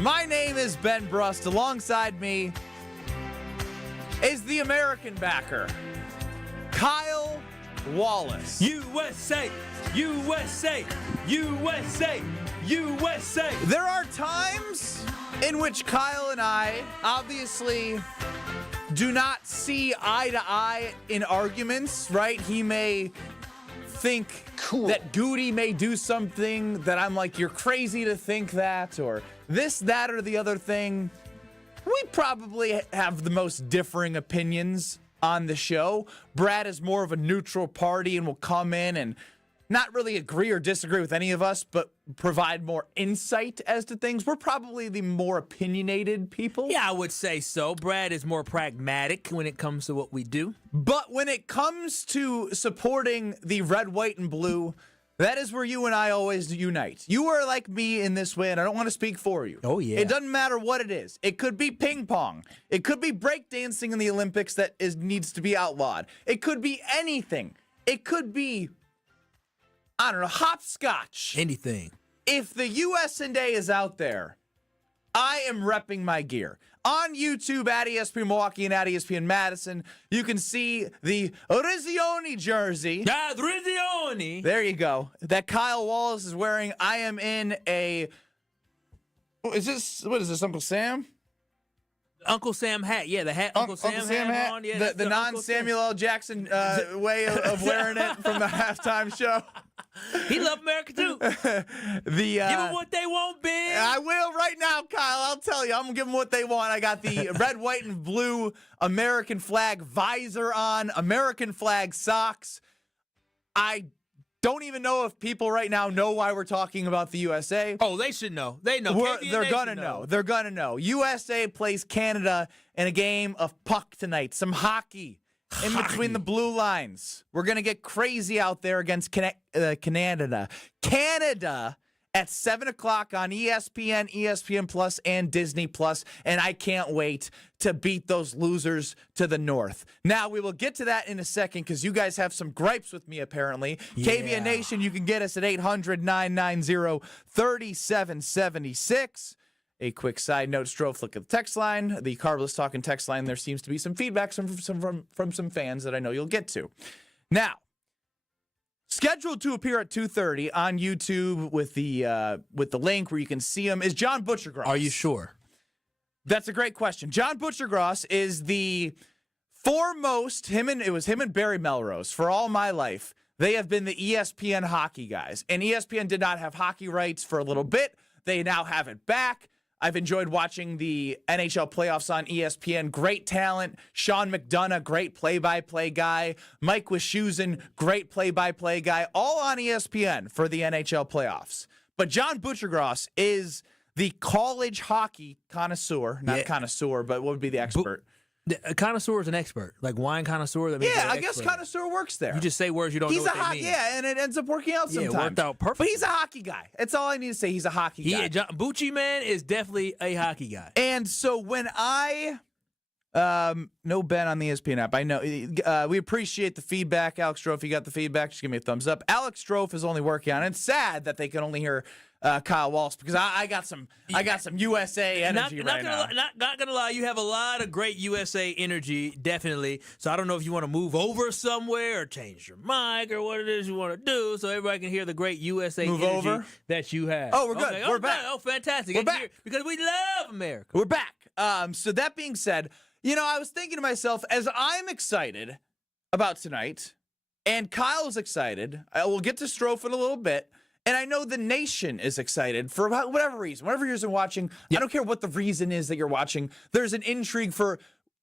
My name is Ben Brust. Alongside me is the American backer, Kyle Wallace. USA, USA, USA, USA. There are times in which Kyle and I obviously do not see eye to eye in arguments, right? He may think that Goody may do something that I'm like, you're crazy to think that, or this, that, or the other thing. We probably have the most differing opinions on the show. Brad is more of a neutral party and will come in and not really agree or disagree with any of us, but provide more insight as to things. We're probably the more opinionated people. Yeah, I would say so. Brad is more pragmatic when it comes to what we do. But when it comes to supporting the red, white, and blue, that is where you and I always unite. You are like me in this way, and I don't want to speak for you. Oh, yeah. It doesn't matter what it is. It could be ping pong. It could be breakdancing in the Olympics that needs to be outlawed. It could be anything. It could be, I don't know, hopscotch. Anything. If the USA is out there, I am repping my gear. On YouTube at ESPN Milwaukee and at ESPN Madison, you can see the Rizzioni jersey. Rizzioni. There you go. That Kyle Wallace is wearing. I am in a... what is this, Uncle Sam? Uncle Sam hat. Yeah, the hat Uncle Sam had on. Yeah, the non-Samuel L. Jackson way of wearing it from the halftime show. He loved America, too. Give them what they want, Big. I will right now, Kyle. I'll tell you. I'm going to give them what they want. I got the red, white, and blue American flag visor on, American flag socks. I don't even know if people right now know why we're talking about the USA. Oh, they should know. They know. They're going to know. They're going to know. USA plays Canada in a game of puck tonight. Some hockey. In between the blue lines. We're going to get crazy out there against Canada. Canada at 7 o'clock on ESPN, ESPN Plus, and Disney Plus. And I can't wait to beat those losers to the north. Now, we will get to that in a second because you guys have some gripes with me, apparently. Yeah. KBN Nation, you can get us at 800-990-3776. A quick side note, Strofe, look at the text line, the Carbless Talking text line. There seems to be some feedback from some fans that I know you'll get to. Now, scheduled to appear at 2:30 on YouTube with the link where you can see him is John Butchergross. Are you sure? That's a great question. John Butchergross is the foremost, it was him and Barry Melrose for all my life. They have been the ESPN hockey guys. And ESPN did not have hockey rights for a little bit. They now have it back. I've enjoyed watching the NHL playoffs on ESPN. Great talent. Sean McDonough, great play-by-play guy. Mike Wischusen, great play-by-play guy. All on ESPN for the NHL playoffs. But John Butchergross is the college hockey connoisseur. Not connoisseur, but what would be the expert? A connoisseur is an expert, like wine connoisseur. That means I guess connoisseur works there. You just say words you don't know what they mean. Yeah, and it ends up working out sometimes. Yeah, it worked out perfect. But he's a hockey guy. That's all I need to say. He's a hockey guy. Yeah, Bucci man is definitely a hockey guy. And so when I no Ben on the ESPN app. I know we appreciate the feedback, Alex Strofe. If you got the feedback, just give me a thumbs up. Alex Strofe is only working on it. It's sad that they can only hear Kyle Wallace because I got some USA energy now. Not gonna lie, you have a lot of great USA energy, definitely. So I don't know if you want to move over somewhere or change your mic or what it is you want to do, so everybody can hear the great USA energy that you have. Oh, we're good. Okay. We're back. Oh, fantastic. We're back because we love America. We're back. So that being said, I was thinking to myself, as I'm excited about tonight, and Kyle's excited, we'll get to Strofe in a little bit, and I know the nation is excited for whatever reason. Whatever you're watching, I don't care what the reason is that you're watching, there's an intrigue for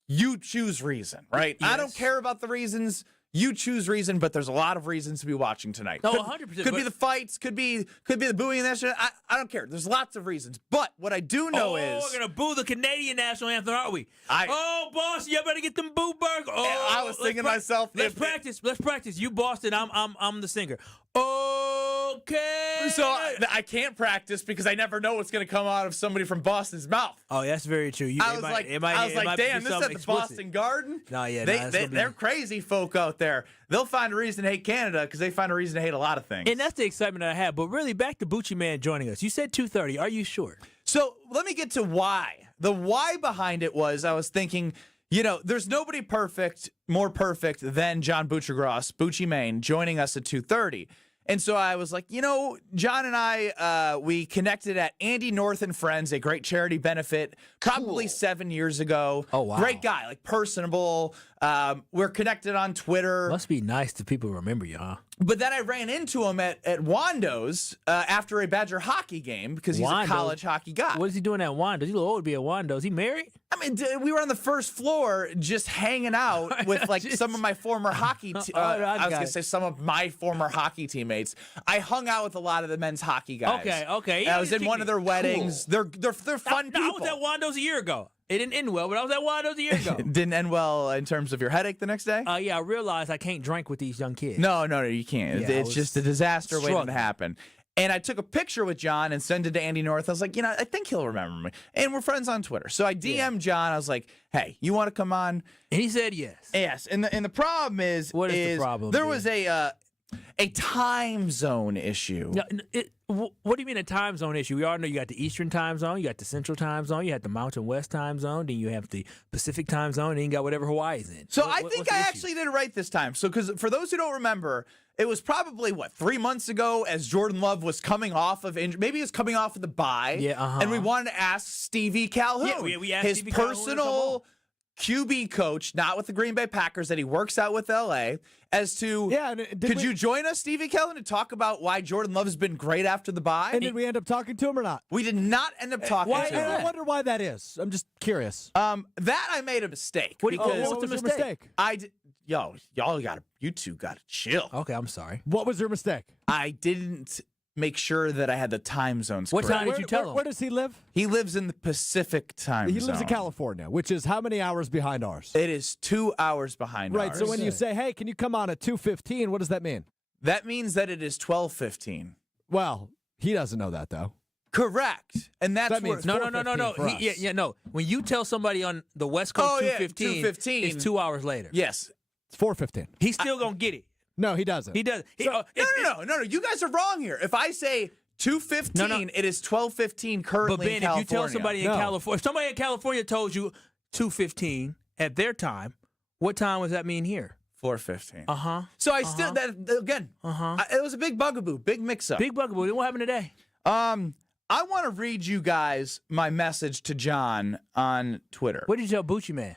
you choose reason, right? Yes. I don't care about the reasons. You choose reason, but there's a lot of reasons to be watching tonight. No, 100%. Could be the fights, could be the booing of the national. I don't care. There's lots of reasons. But what I do know is we're gonna boo the Canadian national anthem, aren't we? Boston, you better get them boo burgers. I was thinking to myself, let's practice. You Boston, I'm the singer. Okay. So I can't practice because I never know what's going to come out of somebody from Boston's mouth. Oh, that's very true. I was like, damn, this is at the Boston Garden? No, yeah. They're crazy folk out there. They'll find a reason to hate Canada because they find a reason to hate a lot of things. And that's the excitement that I have. But really, back to Bucci Man joining us. You said 2:30. Are you sure? So let me get to why. The why behind it was I was thinking, there's nobody more perfect than John Butchergross, Bucci Main, joining us at 2:30. And so I was like, John and I, we connected at Andy North and Friends, a great charity benefit, probably 7 years ago. Oh, wow. Great guy, like personable. We're connected on Twitter. Must be nice to people remember you, huh? But then I ran into him at Wando's after a Badger hockey game because he's a college hockey guy. What is he doing at Wando's? He's a little old to be at Wando's. He married? I mean, we were on the first floor just hanging out with some of my former hockey I was going to say some of my former hockey teammates. I hung out with a lot of the men's hockey guys. Okay. I was in one of their weddings. Cool. They're fun people. I was at Wando's a year ago. It didn't end well, but I was at Wando's a year ago. It didn't end well in terms of your headache the next day? Yeah, I realized I can't drink with these young kids. No, you can't. Yeah, it's just a disaster waiting to happen. And I took a picture with John and sent it to Andy North. I was like, I think he'll remember me. And we're friends on Twitter. So I DM'd John. I was like, hey, you want to come on? And he said yes. Yes. And the problem is... What is the problem? There was a time zone issue. What do you mean a time zone issue? We all know you got the Eastern time zone, you got the Central time zone, you got the Mountain West time zone, then you have the Pacific time zone, and you got whatever Hawaii's in. So I think I actually did it right this time. So because for those who don't remember, it was probably, 3 months ago as Jordan Love was coming off of injury. Maybe he was coming off of the bye. Yeah, And we wanted to ask Stevie Calhoun. Yeah, we asked his Stevie personal QB coach, not with the Green Bay Packers, that he works out with L.A., as to, could you join us, Stevie Calhoun, to talk about why Jordan Love has been great after the bye? And did we end up talking to him or not? We did not end up talking to him. I wonder why that is. I'm just curious. That I made a mistake. What's the mistake? You two got to chill. Okay, I'm sorry. What was your mistake? I didn't make sure that I had the time zones What correct. time did you tell him? Where does he live? He lives in the Pacific time zone. He lives in California, which is how many hours behind ours? It is 2 hours behind ours. Right, so when you say, hey, can you come on at 2:15, what does that mean? That means that it is 12:15. Well, he doesn't know that, though. Correct. And that's that means No. no. When you tell somebody on the West Coast 2:15, it's 2 hours later. Yes. It's 4:15. He's still going to get it. No, he doesn't. He doesn't. No. You guys are wrong here. If I say 2:15, it is 12:15 currently But Ben, in California. if you tell somebody in California, if somebody in California told you 2:15 at their time, what time does that mean here? 4:15. So I still it was a big bugaboo, big mix-up. Big bugaboo. What happened today? I want to read you guys my message to John on Twitter. What did you tell Bucci Man?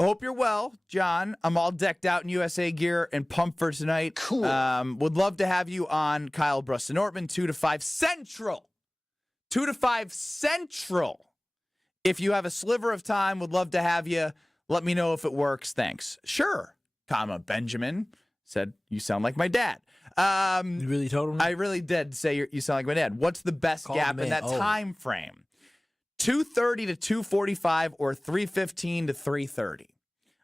Hope you're well, John. I'm all decked out in USA gear and pumped for tonight. Cool. Would love to have you on Kyle Bruston-Ortman, 2 to 5 Central. 2 to 5 Central. If you have a sliver of time, would love to have you. Let me know if it works. Thanks. Sure, Benjamin said, you sound like my dad. You really told him that? I really did say you sound like my dad. What's the best gap in that time frame? 2:30 to 2:45 or 3:15 to 3:30.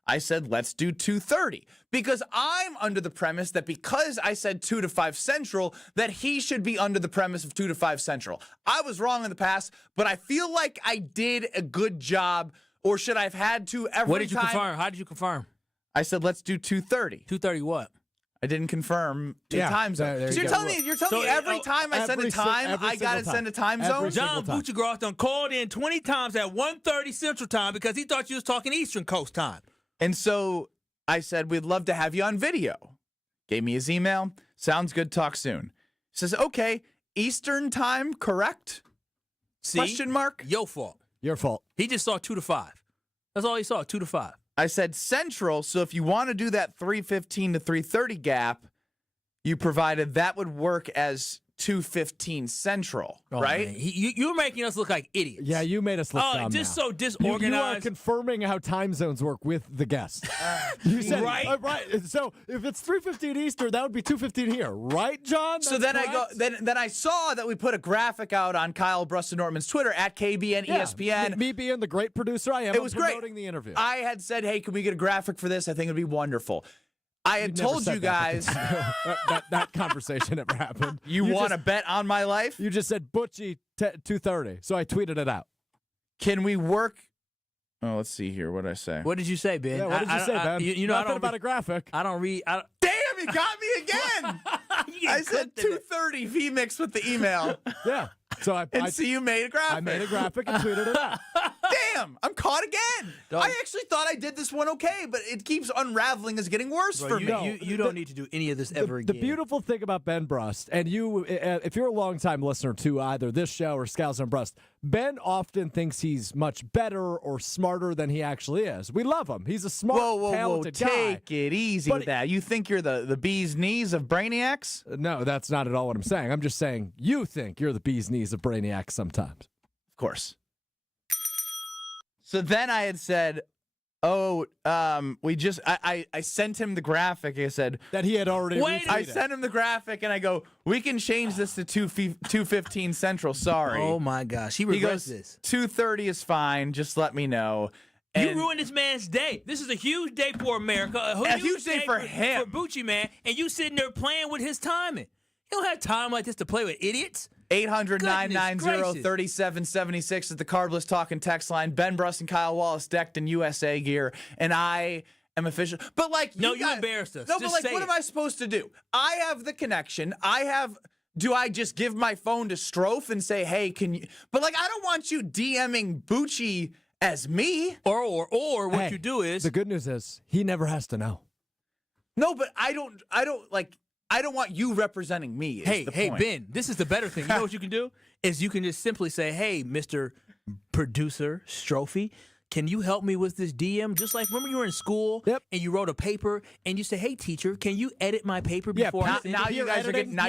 I said, let's do 2:30 because I'm under the premise that because I said 2 to 5 Central, that he should be under the premise of 2 to 5 Central. I was wrong in the past, but I feel like I did a good job, or should I have had to every time? What did you confirm? How did you confirm? I said, let's do 2:30. 2:30 what? I didn't confirm the time zone. There So you're telling me every time I send a time, I got to send a time zone? John Butchergross done called in 20 times at 1:30 Central Time because he thought you was talking Eastern Coast time. And so I said, we'd love to have you on video. Gave me his email. Sounds good. Talk soon. Says, okay, Eastern time, correct? See? Question mark? Your fault. Your fault. He just saw 2 to 5. That's all he saw, 2 to 5. I said Central, so if you want to do that 3:15 to 3:30 gap, you provided that would work as 2:15 Central, right? Man. You're making us look like idiots. Yeah, you made us look dumb just now. so disorganized. You are confirming how time zones work with the guest. You said Right. right. So if it's 3:15 Eastern, that would be 2:15 here, right, John? So then then I saw that we put a graphic out on Kyle Bruston-Ortman's Twitter at KBN ESPN. Me being the great producer I am, It was promoting great. the interview. I had said, hey, can we get a graphic for this? I think it'd be wonderful. I had never told said you that guys. that conversation never happened. You want to bet on my life? You just said Butchie 2:30, so I tweeted it out. Can we work? Oh, let's see here. What did I say? What did you say, Ben? Yeah, what did you say, Ben? You know, Nothing about a graphic. I don't read. Damn, you got me again. I said 2:30 V-Mix with the email. Yeah. So I see you made a graphic. I made a graphic and tweeted it out. Damn, I'm caught again. I actually thought I did this one okay, but it keeps unraveling. It's getting worse for me. You don't need to do any of this ever again. The beautiful thing about Ben Brust, and you, if you're a longtime listener to either this show or Scouts and Brust, Ben often thinks he's much better or smarter than he actually is. We love him. He's a smart, talented guy. Take it easy with that. You think you're the bee's knees of brainiacs? No, that's not at all what I'm saying. I'm just saying you think you're the bee's knees of brainiacs sometimes. Of course. So then I had said, I sent him the graphic. I said that he had already retweeted. I sent him the graphic, and I go, we can change this to 2:15 Central. Sorry. Oh, my gosh. He regrets this. 2:30 is fine. Just let me know. You ruined this man's day. This is a huge day for America. A huge day for him. For Bucci, man. And you sitting there playing with his timing. You don't have time like this to play with idiots. 800-990-3776 is the Carbless Talking text line. Ben Brust and Kyle Wallace decked in USA gear, and I am official. But you embarrassed us. No, just but what am I supposed to do? I have the connection. Do I just give my phone to Strofe and say, hey, can you? But I don't want you DMing Bucci as me. Or what you do is the good news is he never has to know. No, but I don't want you representing me. Hey, Ben, this is the better thing. You know what you can do? Is you can just simply say, hey, Mr. Producer Strophe, can you help me with this DM? Just like, remember you were in school and you wrote a paper and you say, hey, teacher, can you edit my paper before I send it? Now you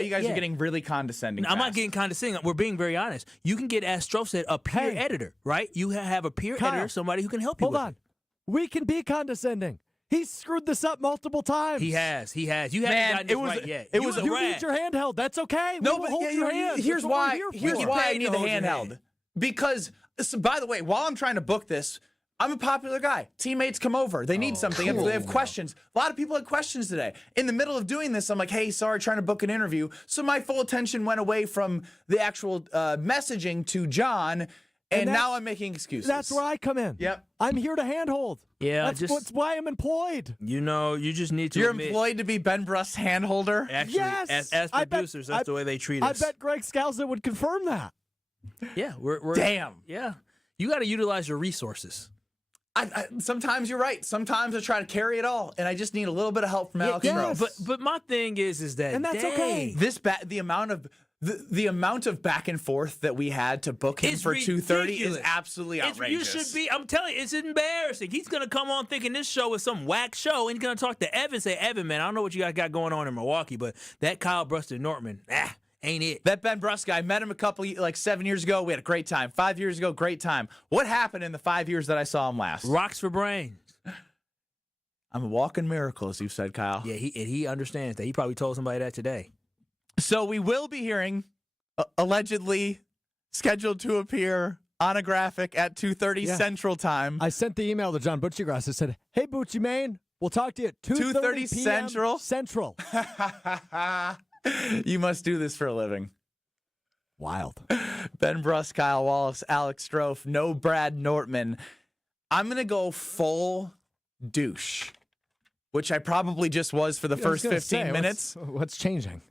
guys are getting really condescending. I'm not getting condescending. We're being very honest. You can get, as Strofe said, a peer editor, right? You have a peer editor, somebody who can help you with it. We can be condescending. He's screwed this up multiple times. He has. You haven't gotten this right yet. You need your handheld. That's okay. No, but hold your hand. Here's why I need the handheld. Because, by the way, while I'm trying to book this, I'm a popular guy. Teammates come over. They need something. Cool. They have questions. A lot of people had questions today. In the middle of doing this, I'm like, hey, sorry, trying to book an interview. So my full attention went away from the actual messaging to John. And now I'm making excuses. That's where I come in. Yep. I'm here to handhold. Yeah. That's why I'm employed. You just need to You're employed to be Ben Brust's handholder? Actually, yes. As producers, that's the way they treat us. I bet Greg Scalza would confirm that. Yeah. We're Damn. Yeah. You got to utilize your resources. Sometimes you're right. Sometimes I try to carry it all, and I just need a little bit of help from Alex Strofe. But my thing is that, and that's okay. The amount of back and forth that we had to book him for 2:30 is absolutely outrageous. You should be. I'm telling you, it's embarrassing. He's gonna come on thinking this show is some whack show, and he's gonna talk to Evan. Say, Evan, man, I don't know what you guys got going on in Milwaukee, but that Kyle Brust and Nortman, ain't it? That Ben Brust guy, met him a couple 7 years ago. We had a great time. 5 years ago, great time. What happened in the 5 years that I saw him last? Rocks for brains. I'm a walking miracle, as you've said, Kyle. Yeah, he understands that. He probably told somebody that today. So we will be hearing, allegedly scheduled to appear on a graphic at 2:30 Central Time. I sent the email to John Butchiegrass. I said, hey, Bucci Main, we'll talk to you at 2:30 Central. Central. You must do this for a living. Wild. Ben Brust, Kyle Wallace, Alex Strofe, no Brad Nortman. I'm going to go full douche, which I probably just was for the first 15 minutes. What's changing?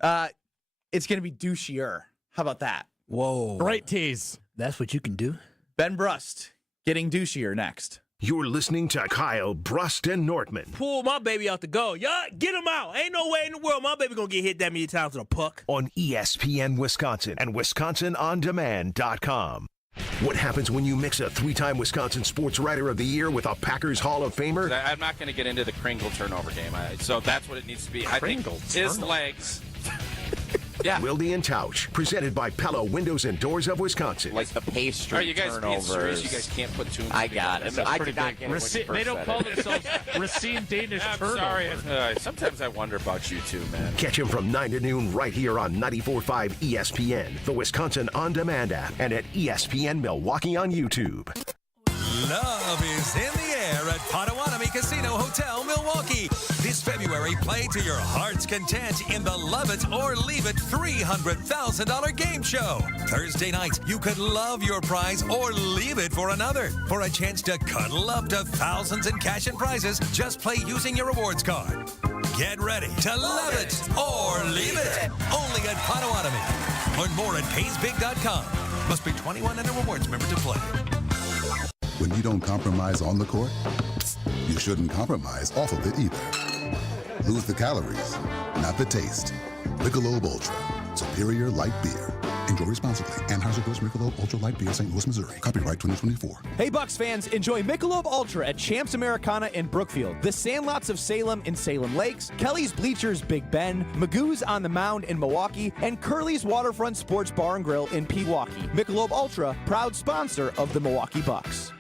It's going to be douchier. How about that? Whoa. Great tease. That's what you can do. Ben Brust getting douchier next. You're listening to Kyle Brust and Nortman. Pull my baby out the goal. Y'all, get him out. Ain't no way in the world my baby going to get hit that many times with a puck. On ESPN Wisconsin and WisconsinOnDemand.com. What happens when you mix a three-time Wisconsin Sports Writer of the Year with a Packers Hall of Famer? I'm not going to get into the Kringle turnover game, so that's what it needs to be. I think his legs. Yeah. Wilde and Tausch, presented by Pella Windows and Doors of Wisconsin. Like the pastry. Are you guys being serious? You guys can't put two. I got it. I did not get it. They don't call themselves Racine Danish turnover. Sorry. Sometimes I wonder about you too, man. Catch him from 9 to noon right here on 94.5 ESPN, the Wisconsin On Demand app, and at ESPN Milwaukee on YouTube. Love is in the air at Potawatomi Casino Hotel, Milwaukee. This February, play to your heart's content in the Love It or Leave It $300,000 game show. Thursday night, you could love your prize or leave it for another. For a chance to cuddle up to thousands in cash and prizes, just play using your rewards card. Get ready to love it or leave it. Only at Potawatomi. Learn more at PaysBig.com. Must be 21 and a rewards member to play. When you don't compromise on the court, you shouldn't compromise off of it either. Lose the calories, not the taste. Michelob Ultra, superior light beer. Enjoy responsibly. Anheuser-Busch Michelob Ultra Light Beer, St. Louis, Missouri. Copyright 2024. Hey, Bucks fans, enjoy Michelob Ultra at Champs Americana in Brookfield, the Sandlots of Salem in Salem Lakes, Kelly's Bleachers Big Bend, Magoo's on the Mound in Milwaukee, and Curly's Waterfront Sports Bar and Grill in Pewaukee. Michelob Ultra, proud sponsor of the Milwaukee Bucks.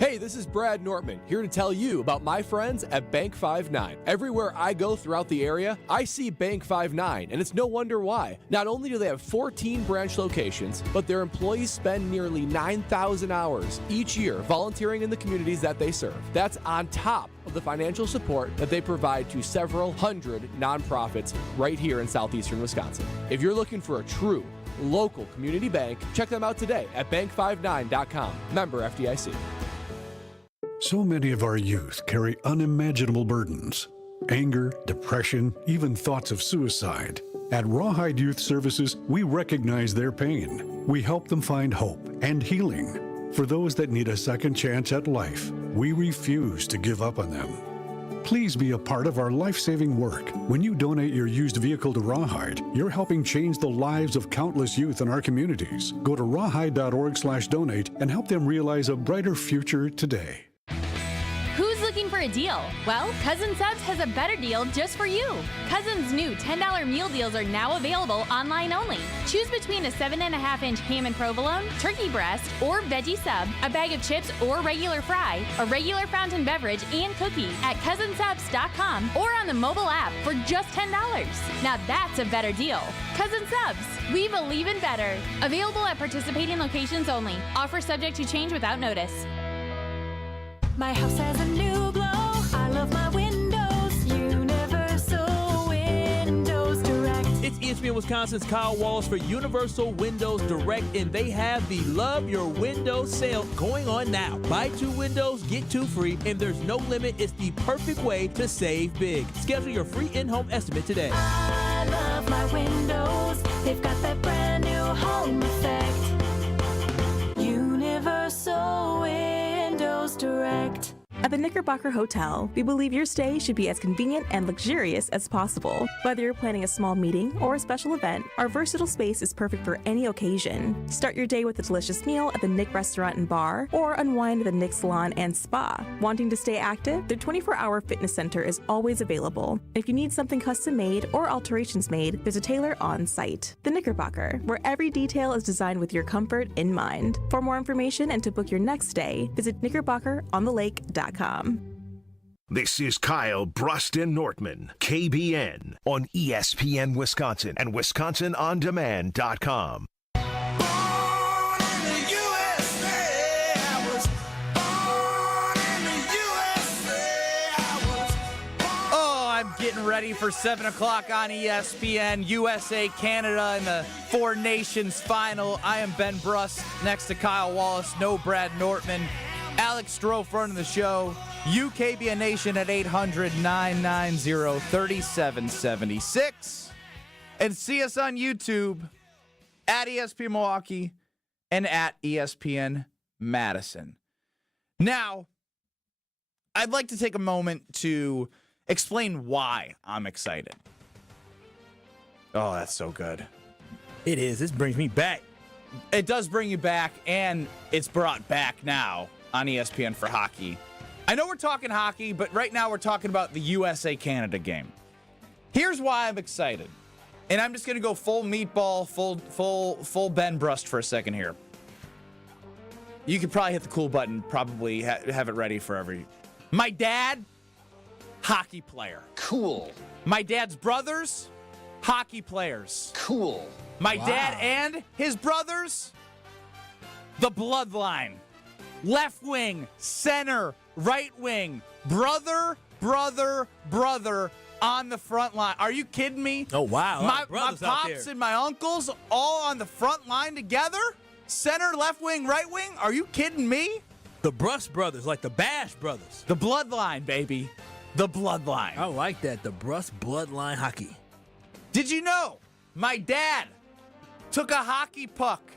Hey, this is Brad Nortman, here to tell you about my friends at Bank 5-9. Everywhere I go throughout the area, I see Bank 5-9, and it's no wonder why. Not only do they have 14 branch locations, but their employees spend nearly 9,000 hours each year volunteering in the communities that they serve. That's on top of the financial support that they provide to several hundred nonprofits right here in southeastern Wisconsin. If you're looking for a true local community bank, check them out today at bank59.com. Member FDIC. So many of our youth carry unimaginable burdens. Anger, depression, even thoughts of suicide. At Rawhide Youth Services, we recognize their pain. We help them find hope and healing. For those that need a second chance at life, we refuse to give up on them. Please be a part of our life-saving work. When you donate your used vehicle to Rawhide, you're helping change the lives of countless youth in our communities. Go to rawhide.org/donate and help them realize a brighter future today. Who's looking for a deal? Well, Cousin Subs has a better deal just for you. Cousin's new $10 meal deals are now available online only. Choose between a 7.5-inch ham and provolone, turkey breast, or veggie sub, a bag of chips or regular fry, a regular fountain beverage, and cookie at cousinsubs.com or on the mobile app for just $10. Now that's a better deal. Cousin Subs, we believe in better. Available at participating locations only. Offer subject to change without notice. My house has a new glow. I love my windows. Universal Windows Direct. It's ESPN Wisconsin's Kyle Wallace for Universal Windows Direct, and they have the Love Your Windows sale going on now. Buy 2 windows, get 2 free, and there's no limit. It's the perfect way to save big. Schedule your free in-home estimate today. I love my windows. They've got that brand new home effect. Universal Windows Direct. At the Knickerbocker Hotel, we believe your stay should be as convenient and luxurious as possible. Whether you're planning a small meeting or a special event, our versatile space is perfect for any occasion. Start your day with a delicious meal at the Nick Restaurant and Bar, or unwind at the Nick Salon and Spa. Wanting to stay active? Their 24-hour fitness center is always available. If you need something custom-made or alterations made, there's a tailor on site. The Knickerbocker, where every detail is designed with your comfort in mind. For more information and to book your next stay, visit knickerbockerontheLake.com. This is Kyle Bruston Nortman, KBN, on ESPN Wisconsin and WisconsinOnDemand.com. I'm getting ready for 7 o'clock on ESPN, USA, Canada, in the Four Nations final. I am Ben Brust, next to Kyle Wallace, no Brad Nortman. Alex Strofe running the show. UKBN Nation at 800-990-3776. And see us on YouTube at ESPN Milwaukee and at ESPN Madison. Now, I'd like to take a moment to explain why I'm excited. Oh, that's so good. It is. This brings me back. It does bring you back, and it's brought back now on ESPN for hockey. I know we're talking hockey, but right now we're talking about the USA-Canada game. Here's why I'm excited. And I'm just going to go full meatball, full Ben Brust for a second here. You could probably hit the cool button, probably have it ready for every... My dad... hockey player. Cool. My dad's brothers, hockey players. Cool. My dad and his brothers, the bloodline. Left wing, center, right wing, brother on the front line. Are you kidding me? Oh, wow. My pops and my uncles all on the front line together? Center, left wing, right wing? Are you kidding me? The Brust brothers, like the Bash brothers. The bloodline, baby. the bloodline. I like that. The Brust bloodline hockey. Did you know my dad took a hockey puck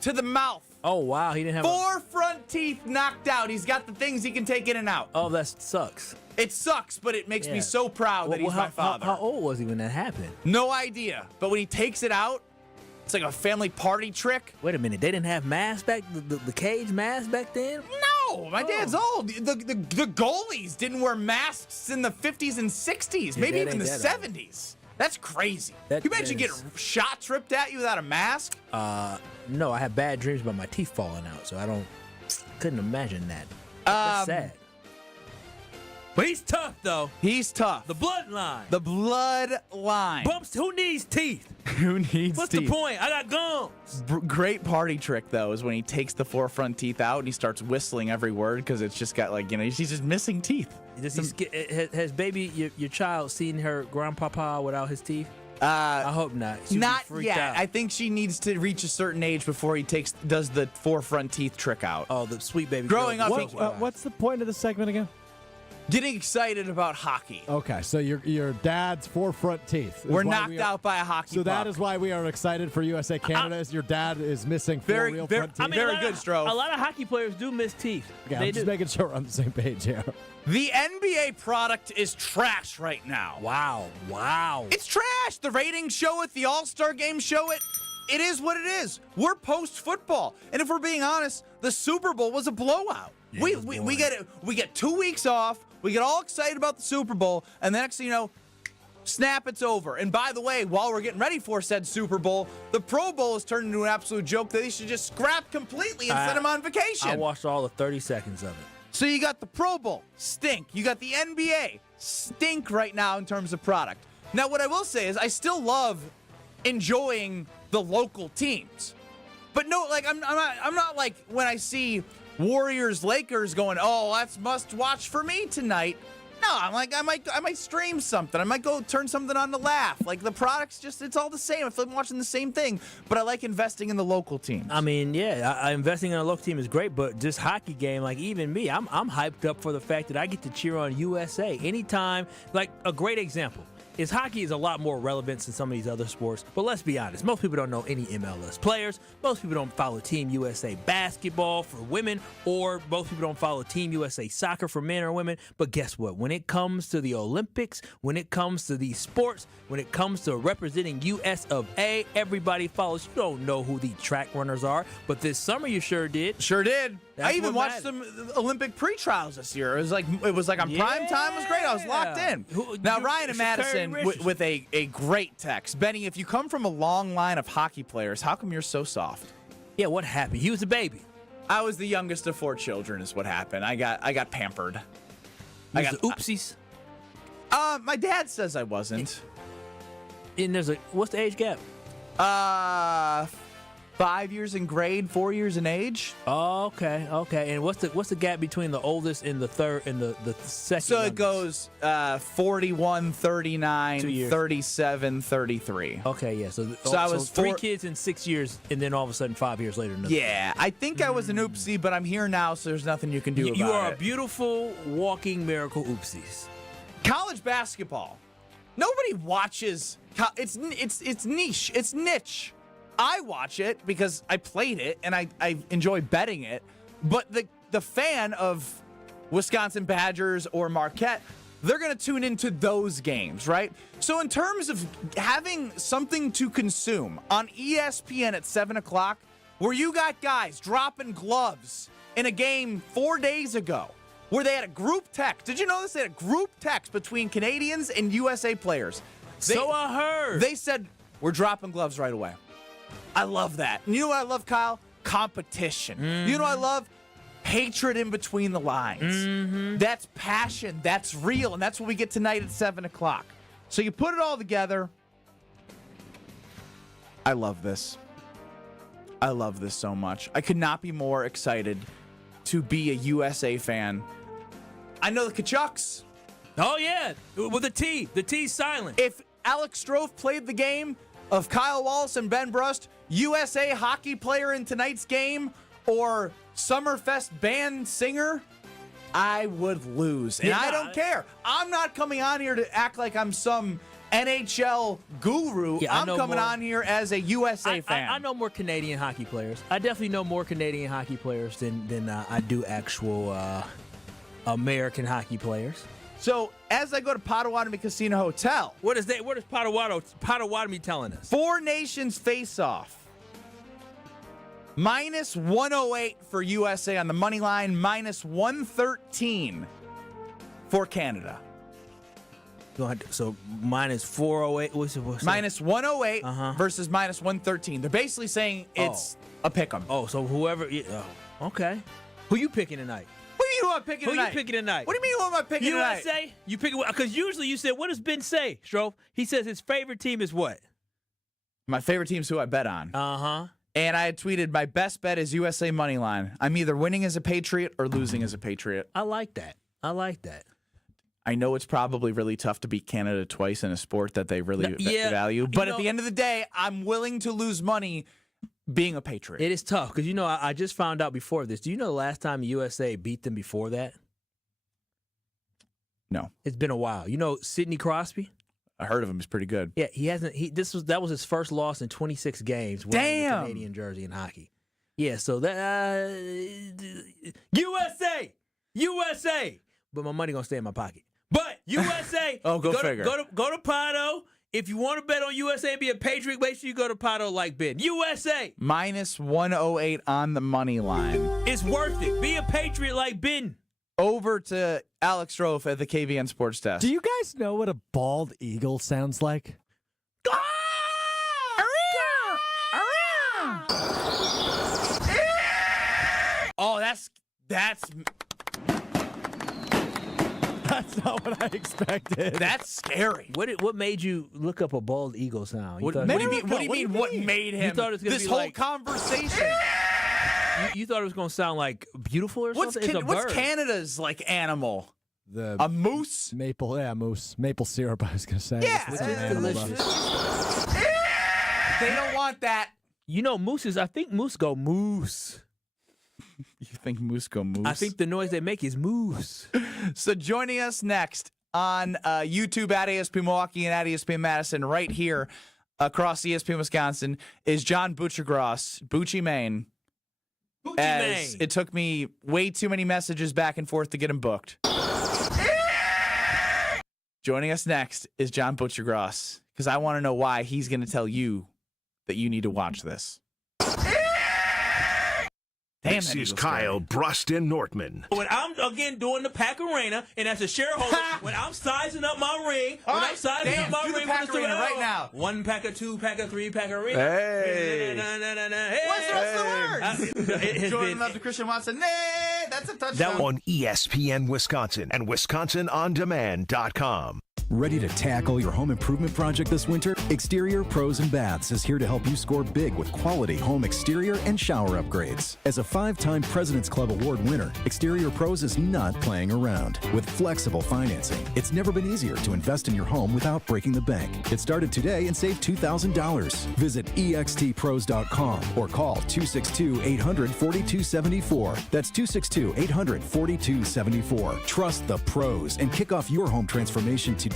to the mouth? Oh, wow. He didn't have 4 front teeth knocked out. He's got the things he can take in and out. Oh, that sucks. It sucks, but it makes me so proud that he's my father. How old was he when that happened? No idea. But when he takes it out, it's like a family party trick. Wait a minute. They didn't have masks back, the cage masks back then? No, my dad's old. The goalies didn't wear masks in the 50s and 60s, maybe even the 70s. That's crazy. Can you imagine getting shots ripped at you without a mask? No, I have bad dreams about my teeth falling out, so couldn't imagine that. That's sad. But he's tough, though. He's tough. The bloodline. The bloodline. Bumps. Who needs teeth? Who needs What's teeth? the point? I got gums. Great party trick, though, is when he takes the 4 front teeth out and he starts whistling every word because it's just got, he's just missing teeth. Has baby, your child, seen her grandpapa without his teeth? I hope not. Not yet. Out. I think she needs to reach a certain age before he does the 4 front teeth trick out. Oh, the sweet baby. Growing up, what's the point of the segment again? Getting excited about hockey. Okay, so your dad's 4 front teeth. We're knocked out by a hockey puck. That is why we are excited for USA Canada. Is your dad is missing 4 real front teeth. Very good, Stroh. A lot of hockey players do miss teeth. Okay, I'm just making sure we're on the same page here. The NBA product is trash right now. Wow. It's trash. The ratings show it. The All-Star Game show it. It is what it is. We're post-football. And if we're being honest, the Super Bowl was a blowout. Yeah, we get 2 weeks off. We get all excited about the Super Bowl, and the next thing you know, snap, it's over. And by the way, while we're getting ready for said Super Bowl, the Pro Bowl has turned into an absolute joke that they should just scrap completely and send them on vacation. I watched all the 30 seconds of it. So you got the Pro Bowl, stink. You got the NBA, stink right now in terms of product. Now, what I will say is I still love enjoying the local teams. But no, I'm not like when I see Warriors Lakers going, oh, that's must watch for me tonight. No, I'm like I might stream something. I might go turn something on to laugh. Like the product's it's all the same. I feel like I'm watching the same thing, but I like investing in the local teams. I mean, yeah, investing in a local team is great, but this hockey game, like even me, I'm hyped up for the fact that I get to cheer on USA anytime. Like a great example is hockey is a lot more relevant than some of these other sports. But let's be honest, most people don't know any MLS players. Most people don't follow Team USA basketball for women, or most people don't follow Team USA soccer for men or women. But guess what? When it comes to the Olympics, when it comes to these sports, when it comes to representing US of A, everybody follows. You don't know who the track runners are, but this summer you sure did. Sure did. That's I even what watched matters. some Olympic pre-trials this year. It was like on prime time. It was great. I was locked in. Now Ryan and Madison with a great text. Benny, if you come from a long line of hockey players, how come you're so soft? Yeah, what happened? He was a baby. I was the youngest of 4 children. Is what happened. I got pampered. I got oopsies. My dad says I wasn't. And what's the age gap? 5 years in grade, 4 years in age. Oh, okay. And what's the gap between the oldest and the third and the second? So it goes 41, 39, 2 years. 37, 33. Okay, yeah. So I was 3 kids in 6 years, and then all of a sudden 5 years later. Yeah, I think I was an oopsie, but I'm here now, so there's nothing you can do about it. You are a beautiful walking miracle oopsies. College basketball. Nobody watches. It's niche. It's niche. I watch it because I played it and I enjoy betting it. But the fan of Wisconsin Badgers or Marquette, they're going to tune into those games, right? So in terms of having something to consume on ESPN at 7 o'clock, where you got guys dropping gloves in a game 4 days ago, where they had a group text. Did you know this? They had a group text between Canadians and USA players. So I heard. They said, we're dropping gloves right away. I love that. And you know what I love, Kyle? Competition. Mm-hmm. You know what I love? Hatred in between the lines. Mm-hmm. That's passion. That's real. And that's what we get tonight at 7 o'clock. So you put it all together. I love this. I love this so much. I could not be more excited to be a USA fan. I know the Kachucks. Oh, yeah. With the T. The T's silent. If Alex Strofe played the game of Kyle Wallace and Ben Brust, USA hockey player in tonight's game, or Summerfest band singer, I would lose. And I don't care. I'm not coming on here to act like I'm some NHL guru. Yeah, I'm coming on here as a USA fan. I know more Canadian hockey players. I definitely know more Canadian hockey players than I do actual American hockey players. So as I go to Potawatomi Casino Hotel, what is Potawatomi telling us? Four Nations face-off. Minus 108 for USA on the money line, minus 113 for Canada. So minus 408. What's minus 108 versus minus 113. They're basically saying it's a pick 'em. Oh, so whoever. Okay. Who you picking tonight? What do you want picking tonight? Who you picking tonight? What do you mean who am I picking tonight? USA? You pick because usually you said, what does Ben say, Strofe? He says his favorite team is what? My favorite team's who I bet on. Uh-huh. And I had tweeted, my best bet is USA money line. I'm either winning as a Patriot or losing as a Patriot. I like that. I know it's probably really tough to beat Canada twice in a sport that they really value. But at the end of the day, I'm willing to lose money being a Patriot. It is tough because, I just found out before this. Do you know the last time USA beat them before that? No. It's been a while. You know Sidney Crosby? I heard of him. He's pretty good. Yeah, he hasn't. That was his first loss in 26 games wearing the Canadian jersey in hockey. Yeah, so that USA. But my money gonna stay in my pocket. But USA. Go figure. Go to Pato. If you want to bet on USA and be a Patriot, make sure you go to Pato like Ben. USA. Minus 108 on the money line. It's worth it. Be a Patriot like Ben. Over to Alex Strofe at the KVN Sports Desk. Do you guys know what a bald eagle sounds like? Oh, that's not what I expected. That's scary. What made you look up a bald eagle sound? What do you mean? What made him? You thought it was gonna this be whole like, conversation. You thought it was going to sound like beautiful or something? It's a what's bird. Canada's animal? A moose? Moose. Maple syrup, I was going to say. Yeah. It's delicious. They don't want that. Mooses, I think moose go moose. You think moose go moose? I think the noise they make is moose. So joining us next on YouTube at ESPN Milwaukee and at ESPN Madison right here across ESPN Wisconsin is John Butchergross, Bucci Maine. As it took me way too many messages back and forth to get him booked. Joining us next is John Butchergross, because I want to know why he's going to tell you that you need to watch this. This is Kyle Bruston Nortman. When I'm, again, doing the Pack Arena, and as a shareholder, when I'm sizing up my ring, I'm sizing up my ring Pack Arena right now. 1 pack of 2 pack of 3 pack of arena. Hey. What's the word? Jordan Love to Christian Watson. Nay, that's a touchdown. On ESPN Wisconsin and WisconsinOnDemand.com. Ready to tackle your home improvement project this winter? Exterior Pros and Baths is here to help you score big with quality home exterior and shower upgrades. As a 5-time President's Club Award winner, Exterior Pros is not playing around. With flexible financing, it's never been easier to invest in your home without breaking the bank. Get started today and save $2,000. Visit extpros.com or call 262-800-4274. That's 262-800-4274. Trust the pros and kick off your home transformation today.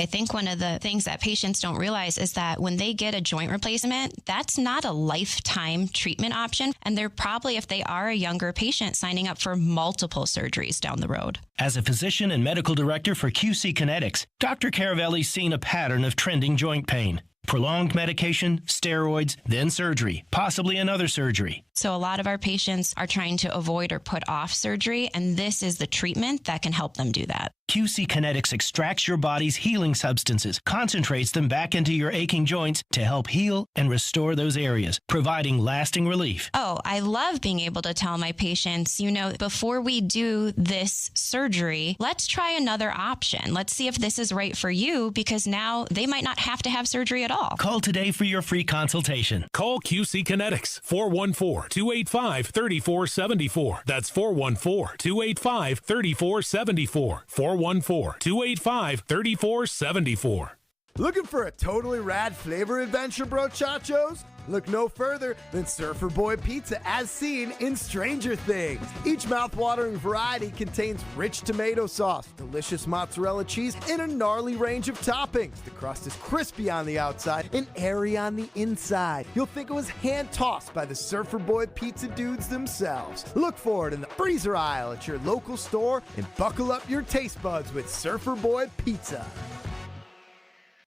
I think one of the things that patients don't realize is that when they get a joint replacement, that's not a lifetime treatment option. And they're probably, if they are a younger patient, signing up for multiple surgeries down the road. As a physician and medical director for QC Kinetics, Dr. Caravelli's seen a pattern of trending joint pain. Prolonged medication, steroids, then surgery, possibly another surgery. So a lot of our patients are trying to avoid or put off surgery, and this is the treatment that can help them do that. QC Kinetics extracts your body's healing substances, concentrates them back into your aching joints to help heal and restore those areas, providing lasting relief. Oh, I love being able to tell my patients, before we do this surgery, let's try another option. Let's see if this is right for you, because now they might not have to have surgery at all. Call today for your free consultation. Call QC Kinetics, 414-285-3474. That's 414-285-3474. 414-285-3474. Looking for a totally rad flavor adventure, brochachos? Look no further than Surfer Boy Pizza as seen in Stranger Things. Each mouth-watering variety contains rich tomato sauce, delicious mozzarella cheese, and a gnarly range of toppings. The crust is crispy on the outside and airy on the inside. You'll think it was hand-tossed by the Surfer Boy Pizza dudes themselves. Look for it in the freezer aisle at your local store and buckle up your taste buds with Surfer Boy Pizza.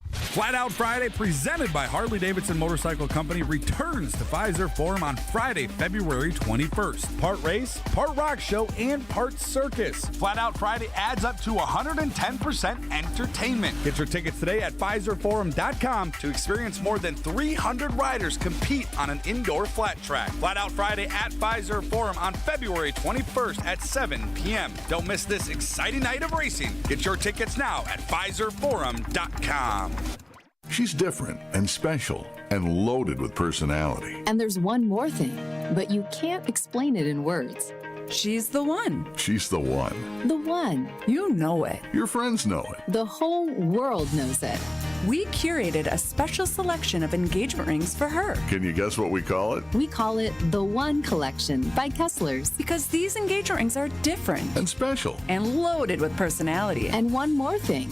Flat Out Friday, presented by Harley-Davidson Motorcycle Company, returns to Pfizer Forum on Friday, February 21st. Part race, part rock show, and part circus. Flat Out Friday adds up to 110% entertainment. Get your tickets today at PfizerForum.com to experience more than 300 riders compete on an indoor flat track. Flat Out Friday at Pfizer Forum on February 21st at 7 p.m. Don't miss this exciting night of racing. Get your tickets now at PfizerForum.com. She's different and special and loaded with personality. And there's one more thing, but you can't explain it in words. She's the one. She's the one. The one. You know it. Your friends know it. The whole world knows it. We curated a special selection of engagement rings for her. Can you guess what we call it? We call it the One Collection by Kessler's. Because these engagement rings are different. And special. And loaded with personality. And one more thing.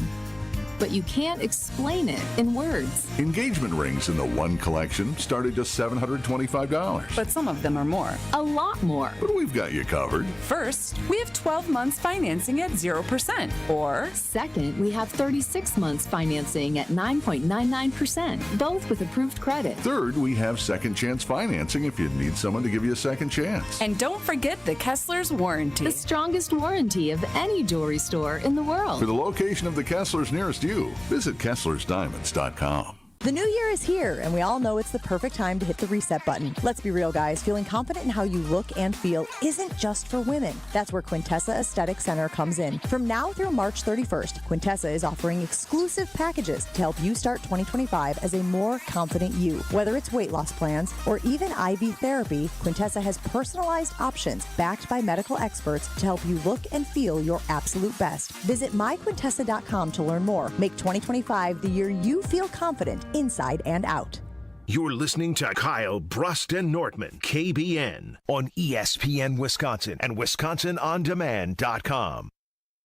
But you can't explain it in words. Engagement rings in the One Collection start at just $725. But some of them are more. A lot more. But we've got you covered. First, we have 12 months financing at 0%. Or second, we have 36 months financing at 9.99%, both with approved credit. Third, we have second chance financing if you need someone to give you a second chance. And don't forget the Kessler's warranty. The strongest warranty of any jewelry store in the world. For the location of the Kessler's nearest you, visit KesslersDiamonds.com. The new year is here, and we all know it's the perfect time to hit the reset button. Let's be real, guys. Feeling confident in how you look and feel isn't just for women. That's where Quintessa Aesthetic Center comes in. From now through March 31st, Quintessa is offering exclusive packages to help you start 2025 as a more confident you. Whether it's weight loss plans or even IV therapy, Quintessa has personalized options backed by medical experts to help you look and feel your absolute best. Visit myquintessa.com to learn more. Make 2025 the year you feel confident inside and out. You're listening to Kyle Brust and Nortman, KBN, on ESPN Wisconsin and WisconsinOnDemand.com.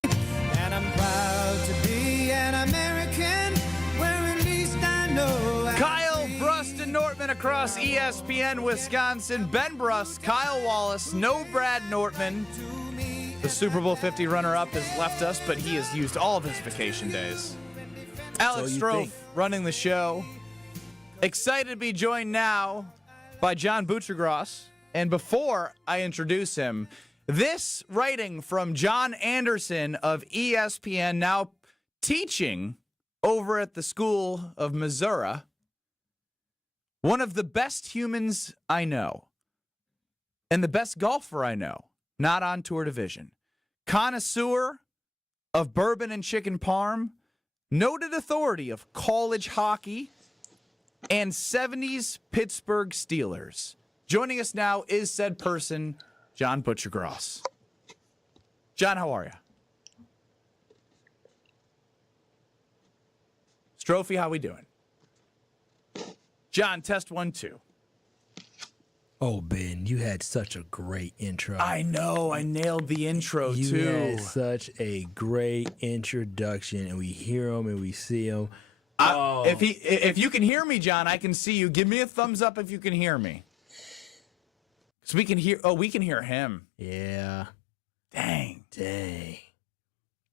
And I'm proud to be an American, where at least I know Kyle Brust and Nortman across ESPN Wisconsin. Ben Brust, Kyle Wallace, no Brad Nortman. The Super Bowl 50 runner-up has left us, but he has used all of his vacation days. Alex Strofe running the show. Excited to be joined now by John Butchergross. And before I introduce him, this writing from John Anderson of ESPN, now teaching over at the School of Missouri. One of the best humans I know, and the best golfer I know, not on Tour Division. Connoisseur of bourbon and chicken parm, noted authority of college hockey, and 70s Pittsburgh Steelers. Joining us now is said person, John Butchergross. John, how are you? Strophy, how we doing? John, test 1, 2. Oh, Ben, you had such a great intro. I know. I nailed the intro, you too. You had such a great introduction, and we hear him and we see him. If you can hear me, John, I can see you. Give me a thumbs up if you can hear me. So we can hear. Oh, we can hear him. Yeah. Dang.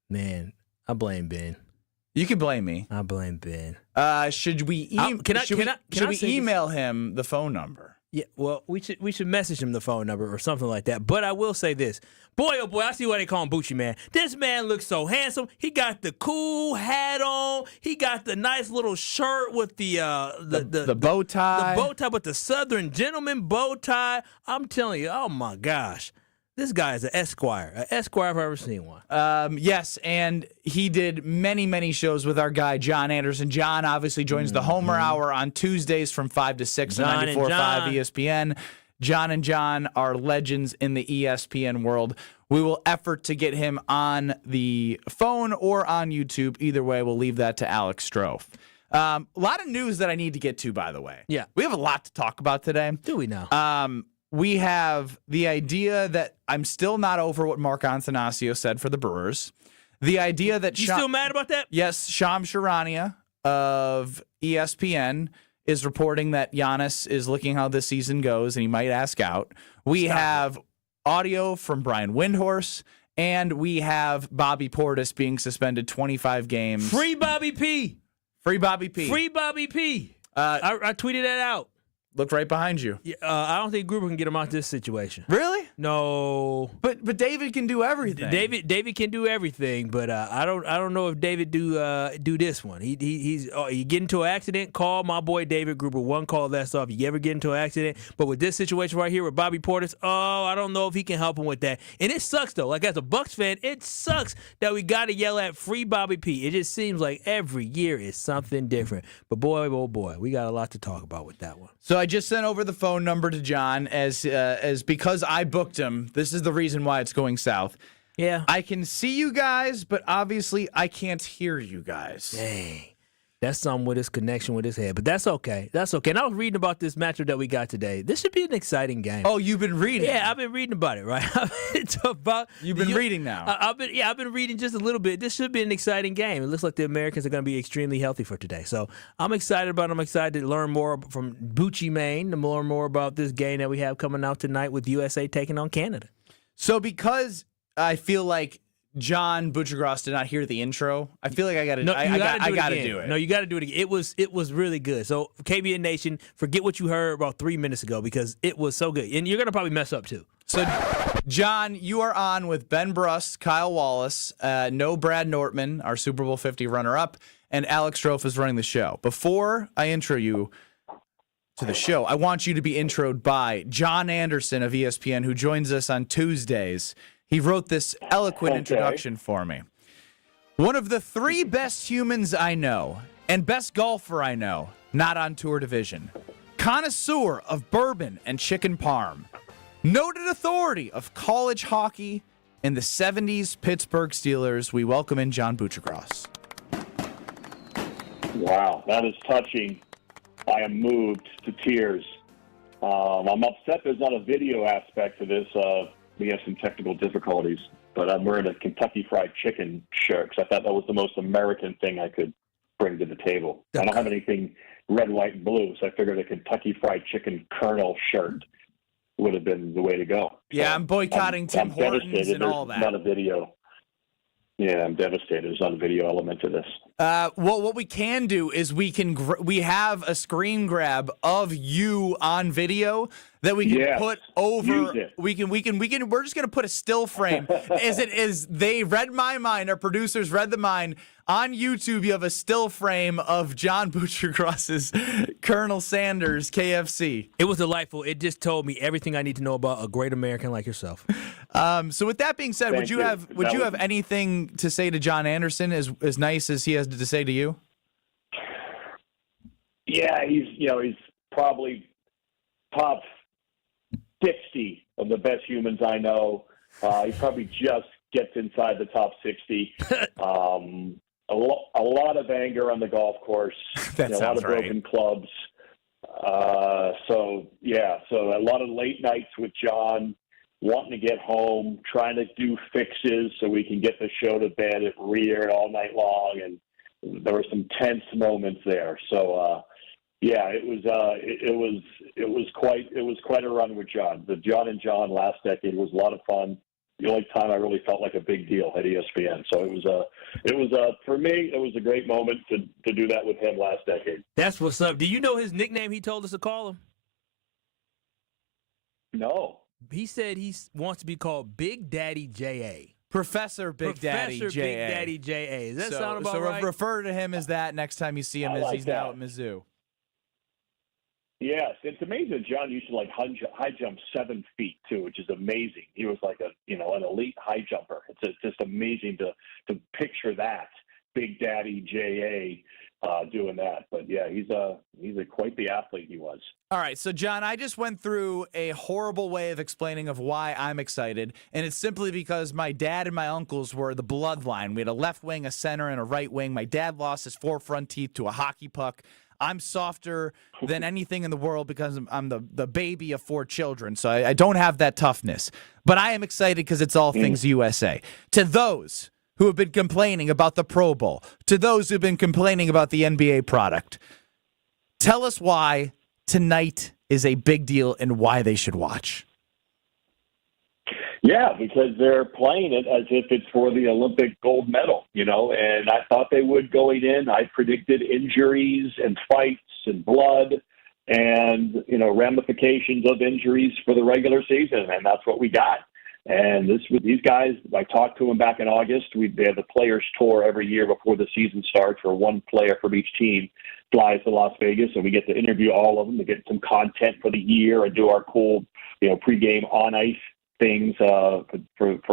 Man, I blame Ben. You can blame me. I blame Ben. Should we email him the phone number? Yeah, well, we should message him the phone number or something like that. But I will say this. Boy, oh boy, I see why they call him Bucci, man. This man looks so handsome. He got the cool hat on. He got the nice little shirt with the bow tie. The bow tie with the Southern gentleman bow tie. I'm telling you, oh my gosh. This guy is an esquire if I've ever seen one. Yes, and he did many, many shows with our guy, John Anderson. John obviously joins the Homer Hour on Tuesdays from 5 to 6 on 94.5 ESPN. John and John are legends in the ESPN world. We will effort to get him on the phone or on YouTube. Either way, we'll leave that to Alex Strofe. A lot of news that I need to get to, by the way. Yeah. We have a lot to talk about today. Do we now? We have the idea that I'm still not over what Mark Antanasio said for the Brewers. The idea that... You still mad about that? Yes, Shams Charania of ESPN is reporting that Giannis is looking how this season goes and he might ask out. We have audio from Brian Windhorst, and we have Bobby Portis being suspended 25 games. Free Bobby P. Free Bobby P. Free Bobby P. I tweeted that out. Look right behind you. Yeah, I don't think Gruber can get him out of this situation. Really? No. But David can do everything. David can do everything, but I don't know if David do this one. You get into an accident, call my boy David Gruber. One call, that's off. You ever get into an accident, but with this situation right here with Bobby Portis, I don't know if he can help him with that. And it sucks though. Like as a Bucks fan, it sucks that we got to yell at free Bobby P. It just seems like every year is something different. But boy, oh boy, we got a lot to talk about with that one. So I just sent over the phone number to John as because I booked him. This is the reason why it's going south. Yeah. I can see you guys, but obviously I can't hear you guys. Dang. That's something with his connection with his head, but that's okay. That's okay. And I was reading about this matchup that we got today. This should be an exciting game. Oh, you've been reading? Yeah, I've been reading about it, right? It's about You've been reading now. I've been reading just a little bit. This should be an exciting game. It looks like the Americans are going to be extremely healthy for today. So I'm excited about it. I'm excited to learn more from Bucci, Maine, to learn more about this game that we have coming out tonight with USA taking on Canada. So because I feel like John Butchergross did not hear the intro, I feel like I got to do it. No, you got to do it again. It was really good. So KBN Nation, forget what you heard about 3 minutes ago because it was so good. And you're going to probably mess up too. So, John, you are on with Ben Brust, Kyle Wallace, no Brad Nortman, our Super Bowl 50 runner-up, and Alex Strofe is running the show. Before I intro you to the show, I want you to be introed by John Anderson of ESPN, who joins us on Tuesdays. He wrote this eloquent introduction for me. One of the 3 best humans I know, and best golfer I know, not on tour division. Connoisseur of bourbon and chicken parm. Noted authority of college hockey and the 70s Pittsburgh Steelers. We welcome in John Butchergross. Wow, that is touching. I am moved to tears. I'm upset there's not a video aspect to this. We have some technical difficulties, but I'm wearing a Kentucky Fried Chicken shirt because I thought that was the most American thing I could bring to the table. I don't have anything red, white, and blue, so I figured a Kentucky Fried Chicken Colonel shirt would have been the way to go. Yeah, I'm boycotting Tim Hortons and all that. Not a video. Yeah, I'm devastated. There's not a video element to this. Well, what we can do is we have a screen grab of you on video that we can put over. We're just gonna put a still frame. They read my mind. Our producers read the mind. On YouTube, you have a still frame of John Butchergross's Colonel Sanders KFC. It was delightful. It just told me everything I need to know about a great American like yourself. So with that being said, would you have anything to say to John Anderson as nice as he has to say to you? Yeah, he's probably top 60 of the best humans I know. He probably just gets inside the top 60. A lot of anger on the golf course. That a lot of broken clubs. So a lot of late nights with John, wanting to get home, trying to do fixes so we can get the show to bed at Rear all night long, and there were some tense moments there. So it was quite a run with John. The John and John last decade was a lot of fun. The only time I really felt like a big deal at ESPN. So for me, it was a great moment to do that with him last decade. That's what's up. Do you know his nickname he told us to call him? No. He said he wants to be called Big Daddy J.A. Professor Big Daddy J.A. Does that sound about right? So refer to him as that next time you see him as he's now at Mizzou. Yes, it's amazing. John used to high jump 7 feet too, which is amazing. He was like an elite high jumper. It's just amazing to picture that Big Daddy J.A. doing that. But yeah, he's quite the athlete he was. All right, so John, I just went through a horrible way of explaining of why I'm excited, and it's simply because my dad and my uncles were the bloodline. We had a left wing, a center, and a right wing. My dad lost his 4 front teeth to a hockey puck. I'm softer than anything in the world because I'm the baby of 4 children, so I don't have that toughness. But I am excited because it's all things USA. To those who have been complaining about the Pro Bowl, to those who have been complaining about the NBA product, tell us why tonight is a big deal and why they should watch. Yeah, because they're playing it as if it's for the Olympic gold medal, and I thought they would going in. I predicted injuries and fights and blood and, ramifications of injuries for the regular season, and that's what we got. And these guys, I talked to them back in August. They have the Players Tour every year before the season starts, where one player from each team flies to Las Vegas, and we get to interview all of them to get some content for the year and do our cool, pregame on ice things for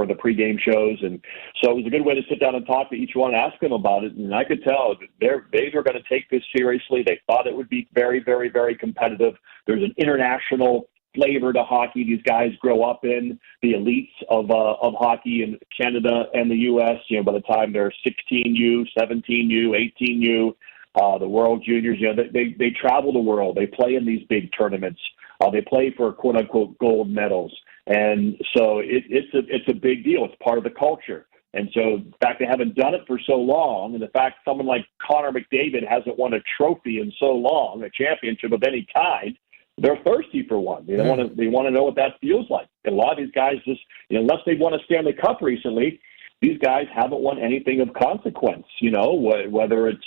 the pregame shows. And so it was a good way to sit down and talk to each one, ask them about it. And I could tell that they were going to take this seriously. They thought it would be very, very, very competitive. There's an international flavor to hockey these guys grow up in, the elites of hockey in Canada and the U.S. By the time they're 16U, 17U, 18U, the World Juniors, they travel the world. They play in these big tournaments. They play for quote unquote gold medals, and so it's a big deal. It's part of the culture. And so the fact they haven't done it for so long, and the fact someone like Connor McDavid hasn't won a trophy in so long, a championship of any kind, they're thirsty for one. They want to know what that feels like. And a lot of these guys just, unless they've won a Stanley Cup recently, these guys haven't won anything of consequence. Whether it's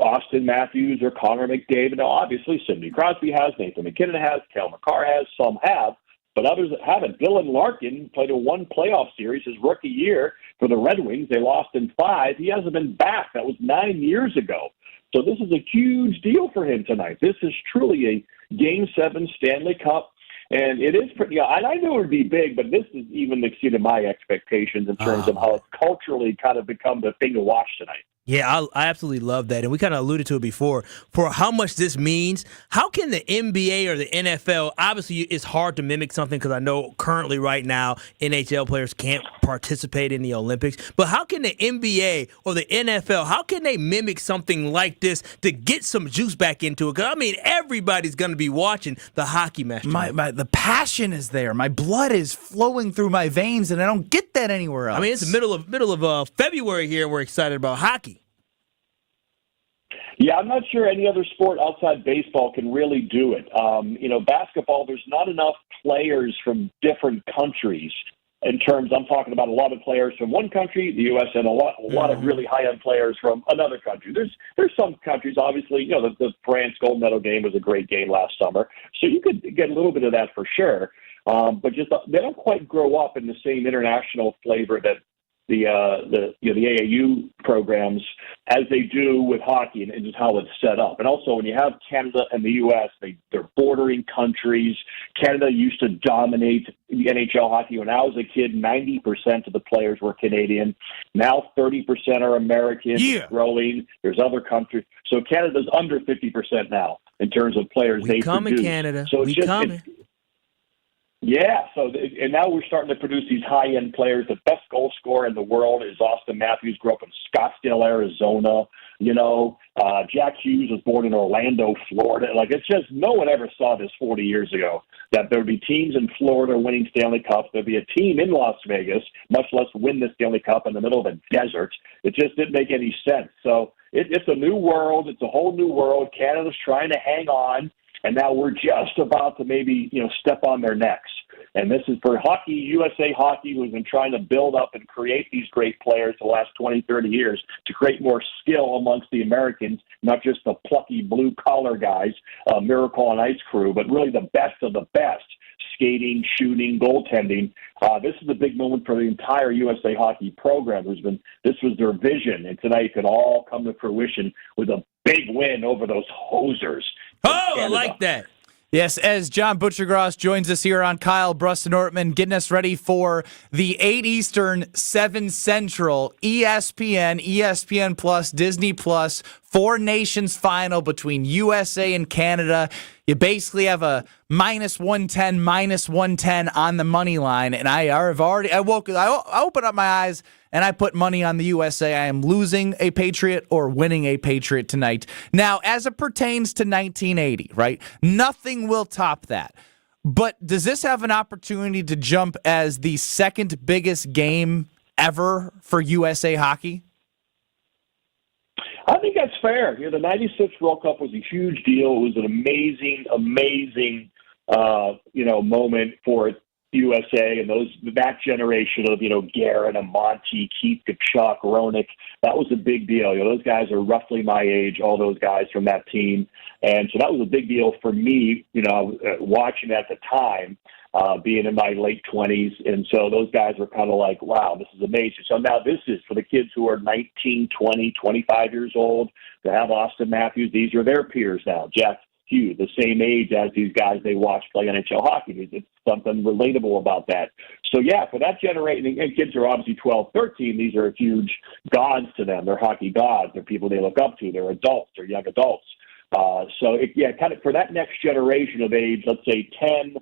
Austin Matthews or Connor McDavid. Now, obviously, Sidney Crosby has, Nathan McKinnon has, Kel McCarr has, some have, but others haven't. Dylan Larkin played a 1 playoff series his rookie year for the Red Wings. They lost in 5. He hasn't been back. That was 9 years ago. So this is a huge deal for him tonight. This is truly a Game 7 Stanley Cup, and it is pretty. And I knew it would be big, but this has even exceeded my expectations in terms of how it's culturally kind of become the thing to watch tonight. Yeah, I absolutely love that. And we kind of alluded to it before. For how much this means, how can the NBA or the NFL, obviously it's hard to mimic something because I know currently right now NHL players can't participate in the Olympics. But how can the NBA or the NFL, how can they mimic something like this to get some juice back into it? Because, everybody's going to be watching the hockey match. The passion is there. My blood is flowing through my veins, and I don't get that anywhere else. It's the middle of February here, and we're excited about hockey. Yeah, I'm not sure any other sport outside baseball can really do it. Basketball, there's not enough players from different countries in terms, I'm talking about a lot of players from one country, the U.S., and a lot of really high-end players from another country. There's some countries, obviously, the France gold medal game was a great game last summer, so you could get a little bit of that for sure. But just they don't quite grow up in the same international flavor that the AAU programs as they do with hockey and just how it's set up. And also when you have Canada and the U.S., they're bordering countries. Canada used to dominate the NHL hockey. When I was a kid, 90% of the players were Canadian. Now 30% are American. Yeah. Growing. There's other countries. So Canada's under 50% now in terms of players they coming, produce. Canada. So we coming. Yeah, and now we're starting to produce these high-end players. The best goal scorer in the world is Austin Matthews, grew up in Scottsdale, Arizona. Jack Hughes was born in Orlando, Florida. It's just no one ever saw this 40 years ago, that there would be teams in Florida winning Stanley Cups. There'd be a team in Las Vegas, much less win the Stanley Cup in the middle of a desert. It just didn't make any sense. So it's a new world. It's a whole new world. Canada's trying to hang on. And now we're just about to maybe, step on their necks. And this is for hockey, USA Hockey, who's been trying to build up and create these great players the last 20, 30 years to create more skill amongst the Americans, not just the plucky blue-collar guys, Miracle on Ice crew, but really the best of the best, skating, shooting, goaltending. This is a big moment for the entire USA Hockey program. This was their vision, and tonight it could all come to fruition with a big win over those hosers. I like that. Yes, as John Butchergross joins us here on Kyle Bruston Ortman, getting us ready for the 8 Eastern, 7 Central, ESPN, ESPN Plus, Disney Plus, Four nations final between USA and Canada. You basically have a -110 on the money line, and I opened up my eyes and I put money on the USA. I am losing a Patriot or winning a Patriot tonight. Now, as it pertains to 1980, right? Nothing will top that. But does this have an opportunity to jump as the second biggest game ever for USA hockey? I think that's fair. The 96 World Cup was a huge deal. It was an amazing, moment for USA and that generation of, Guerin, Monty, Keith Kachuk, Roenick. That was a big deal. Those guys are roughly my age, all those guys from that team. And so that was a big deal for me, watching at the time, being in my late 20s. And so those guys were kind of like, wow, this is amazing. So now this is for the kids who are 19, 20, 25 years old, to have Austin Matthews. These are their peers now. Jeff Hughes, the same age as these guys they watch play NHL hockey. It's something relatable about that. So, yeah, for that generation, and kids are obviously 12, 13, these are huge gods to them. They're hockey gods. They're people they look up to. They're adults. They're young adults. Kind of for that next generation of age, let's say 10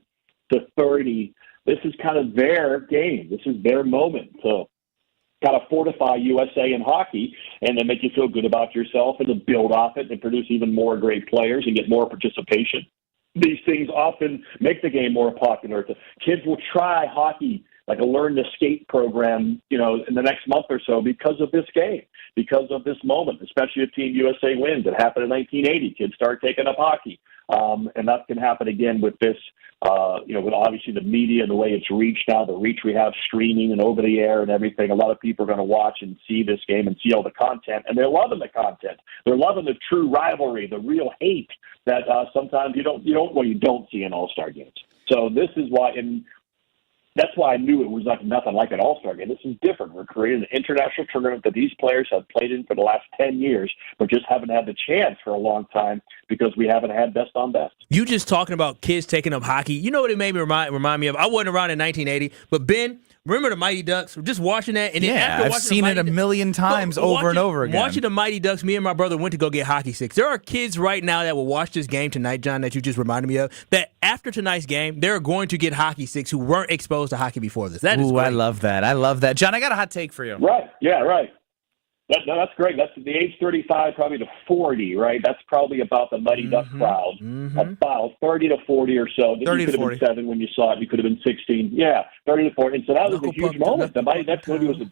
to 30, this is kind of their game. This is their moment to kind of fortify USA in hockey and then make you feel good about yourself and to build off it and produce even more great players and get more participation. These things often make the game more popular. Kids will try hockey, like a learn to skate program, in the next month or so because of this game, because of this moment, especially if Team USA wins. It happened in 1980. Kids start taking up hockey. And that can happen again with this, with obviously the media and the way it's reached now, the reach we have streaming and over the air and everything. A lot of people are going to watch and see this game and see all the content, and they're loving the content. They're loving the true rivalry, the real hate that sometimes you don't see in All-Star games. So this is why, and that's why I knew it was like nothing like an All-Star game. This is different. We're creating an international tournament that these players have played in for the last 10 years, but just haven't had the chance for a long time because we haven't had best on best. You just talking about kids taking up hockey. You know what it made me remind me of? I wasn't around in 1980, but Ben, remember the Mighty Ducks? Just watching that. And then after I've seen it a million times over and over again. Watching the Mighty Ducks, me and my brother went to go get hockey sticks. There are kids right now that will watch this game tonight, John, that you just reminded me of, that after tonight's game, they're going to get hockey sticks who weren't exposed to hockey before this. That is great. I love that. I love that. John, I got a hot take for you. Right. Yeah, right. That's great. That's the age 35 probably to 40, right? That's probably about the Mighty Duck crowd. About 30 to 40 or so. 30 you could have been 7 when you saw it. You could have been 16. Yeah, 30 to 40. And so that was a huge moment. The Mighty Ducks movie was a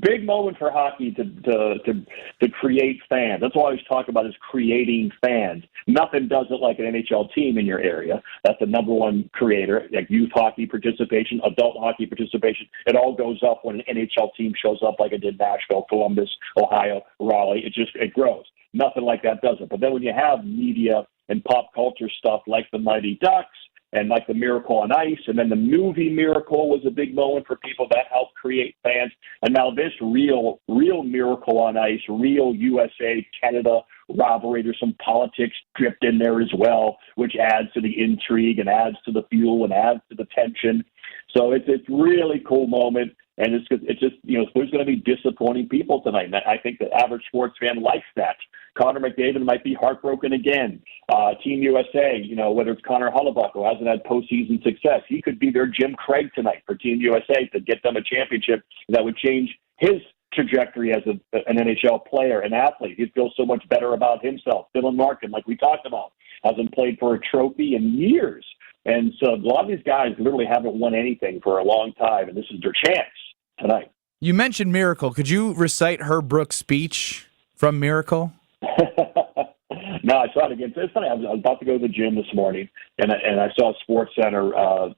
big moment for hockey to create fans. That's what I always talk about, is creating fans. Nothing does it like an NHL team in your area. That's the number one creator. Like youth hockey participation, adult hockey participation. It all goes up when an NHL team shows up like it did Nashville, Columbus, Ohio, Raleigh. It grows. Nothing like that does it. But then when you have media and pop culture stuff like the Mighty Ducks and like the Miracle on Ice, and then the movie Miracle was a big moment for people that helped create fans. And now this real Miracle on Ice, real USA Canada rivalry. There's some politics dripped in there as well, which adds to the intrigue and adds to the fuel and adds to the tension. So it's a really cool moment. And it's just, there's going to be disappointing people tonight. And I think the average sports fan likes that. Connor McDavid might be heartbroken again. Team USA, whether it's Connor Hellebuyck, who hasn't had postseason success, he could be their Jim Craig tonight for Team USA to get them a championship that would change his trajectory as an NHL player, an athlete. He'd feel so much better about himself. Dylan Larkin, like we talked about, hasn't played for a trophy in years. And so a lot of these guys literally haven't won anything for a long time, and this is their chance tonight. You mentioned Miracle. Could you recite Herb Brooks' speech from Miracle? No, I saw it again. It's funny. I was about to go to the gym this morning, and I saw SportsCenter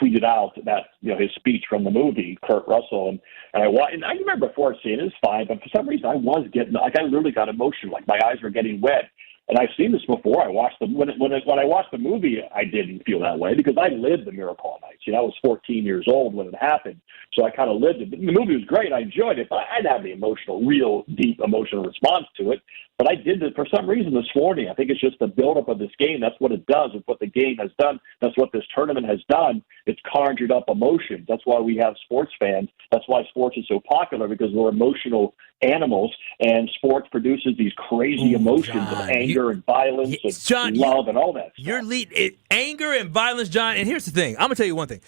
tweeted out that his speech from the movie, Kurt Russell, and I remember before seeing it, it's fine, but for some reason I was getting I literally got emotional, like my eyes were getting wet. And I've seen this before. I watched when I watched the movie, I didn't feel that way because I lived the Miracle on Ice. I was 14 years old when it happened, so I kind of lived it. The movie was great. I enjoyed it, but I didn't have the real deep emotional response to it. But I did it for some reason this morning. I think it's just the buildup of this game. That's what it does. It's what the game has done. That's what this tournament has done. It's conjured up emotions. That's why we have sports fans. That's why sports is so popular, because we're emotional animals, and sports produces these crazy emotions of anger and violence and love and all that stuff. Anger and violence, John. And here's the thing. I'm going to tell you one thing.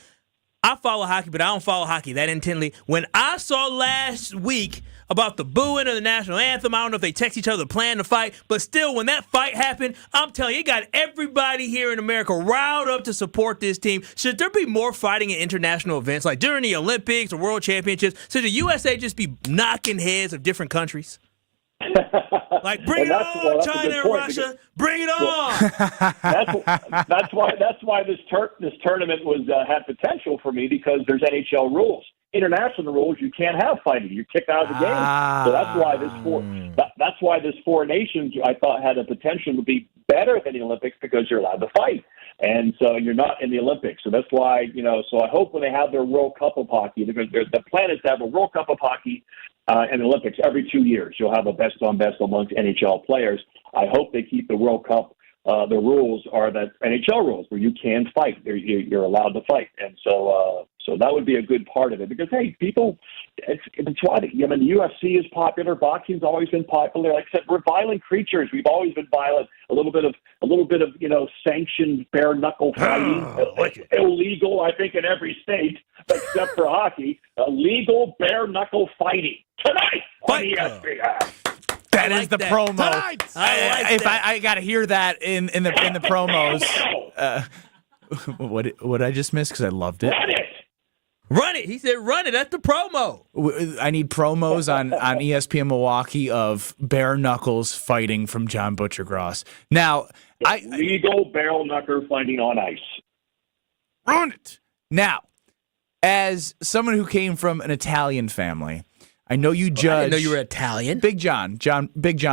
I follow hockey, but I don't follow hockey that intently. When I saw last week about the booing of the national anthem, I don't know if they text each other to plan to fight, but still, when that fight happened, I'm telling you, it got everybody here in America riled up to support this team. Should there be more fighting at international events, like during the Olympics or World Championships? Should the USA just be knocking heads of different countries? Like, bring it on, China and Russia. Bring it on. That's why this tournament was had potential for me, because there's NHL rules. International rules, you can't have fighting. You're kicked out of the game. So that's why this four nations I thought had a potential to be better than the Olympics, because you're allowed to fight. And so you're not in the Olympics. So that's why, so I hope when they have their World Cup of hockey, the plan is to have a World Cup of hockey and the Olympics every 2 years. You'll have a best-on-best amongst NHL players. I hope they keep the World Cup. The rules are that NHL rules where you can fight. You're allowed to fight. And so that would be a good part of it, because, hey, people, it's why the UFC is popular. Boxing's always been popular. Like I said, we're violent creatures. We've always been violent. A little bit of sanctioned bare knuckle fighting. Illegal, I think, in every state except for hockey. Illegal bare knuckle fighting tonight on ESPN. That is the promo. I got to hear that in the promos. What did I just miss? Because I loved it. Run it. He said run it. That's the promo. I need promos on ESPN Milwaukee of bare knuckles fighting from John Butcher Gross. Now, legal bare knuckle fighting on ice. Run it. Now, as someone who came from an Italian family, I know you judge. I didn't know you were Italian. Big John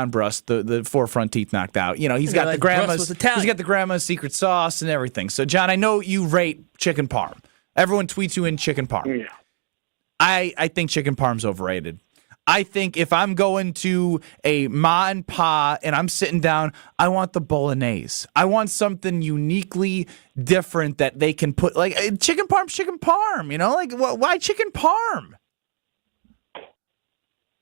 Brust, the four front teeth knocked out. He's got the grandma's. He's got the grandma's secret sauce and everything. So, John, I know you rate chicken parm. Everyone tweets you in chicken parm. Yeah. I think chicken parm's overrated. I think if I'm going to a ma and pa and I'm sitting down, I want the bolognese. I want something uniquely different that they can put, like chicken parm. Like why chicken parm?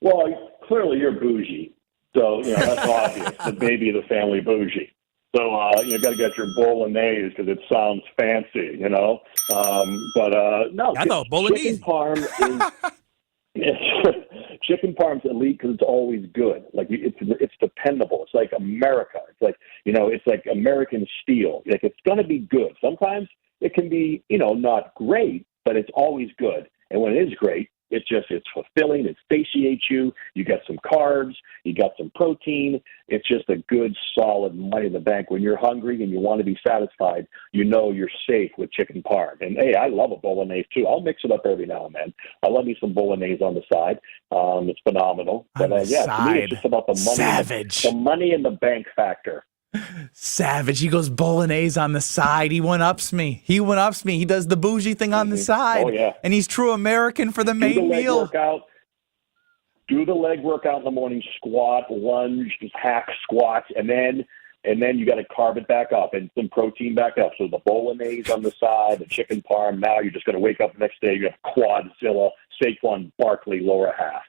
Well, clearly you're bougie, so that's obvious. The baby of the family bougie. So you got to get your bolognese because it sounds fancy, no. I thought bolognese. Chicken parm's elite because it's always good. Like it's dependable. It's like America. It's like it's like American steel. Like it's going to be good. Sometimes it can be not great, but it's always good. And when it is great, it's fulfilling. It satiates you. You get some carbs. You got some protein. It's just a good, solid money in the bank. When you're hungry and you want to be satisfied, you're safe with chicken parm. And, hey, I love a bolognese, too. I'll mix it up every now and then. I love me some bolognese on the side. It's phenomenal. But, to me, it's just about the money. Savage. The money in the bank factor. Savage. He goes bolognese on the side. He one-ups me. He does the bougie thing on the side. Oh, yeah. And he's true American for the main meal. Do the leg workout in the morning, squat, lunge, just hack squats, and then you got to carb it back up and some protein back up. So the bolognese on the side, the chicken parm. Now you're just going to wake up the next day. You have Quadzilla, Saquon Barkley, lower half.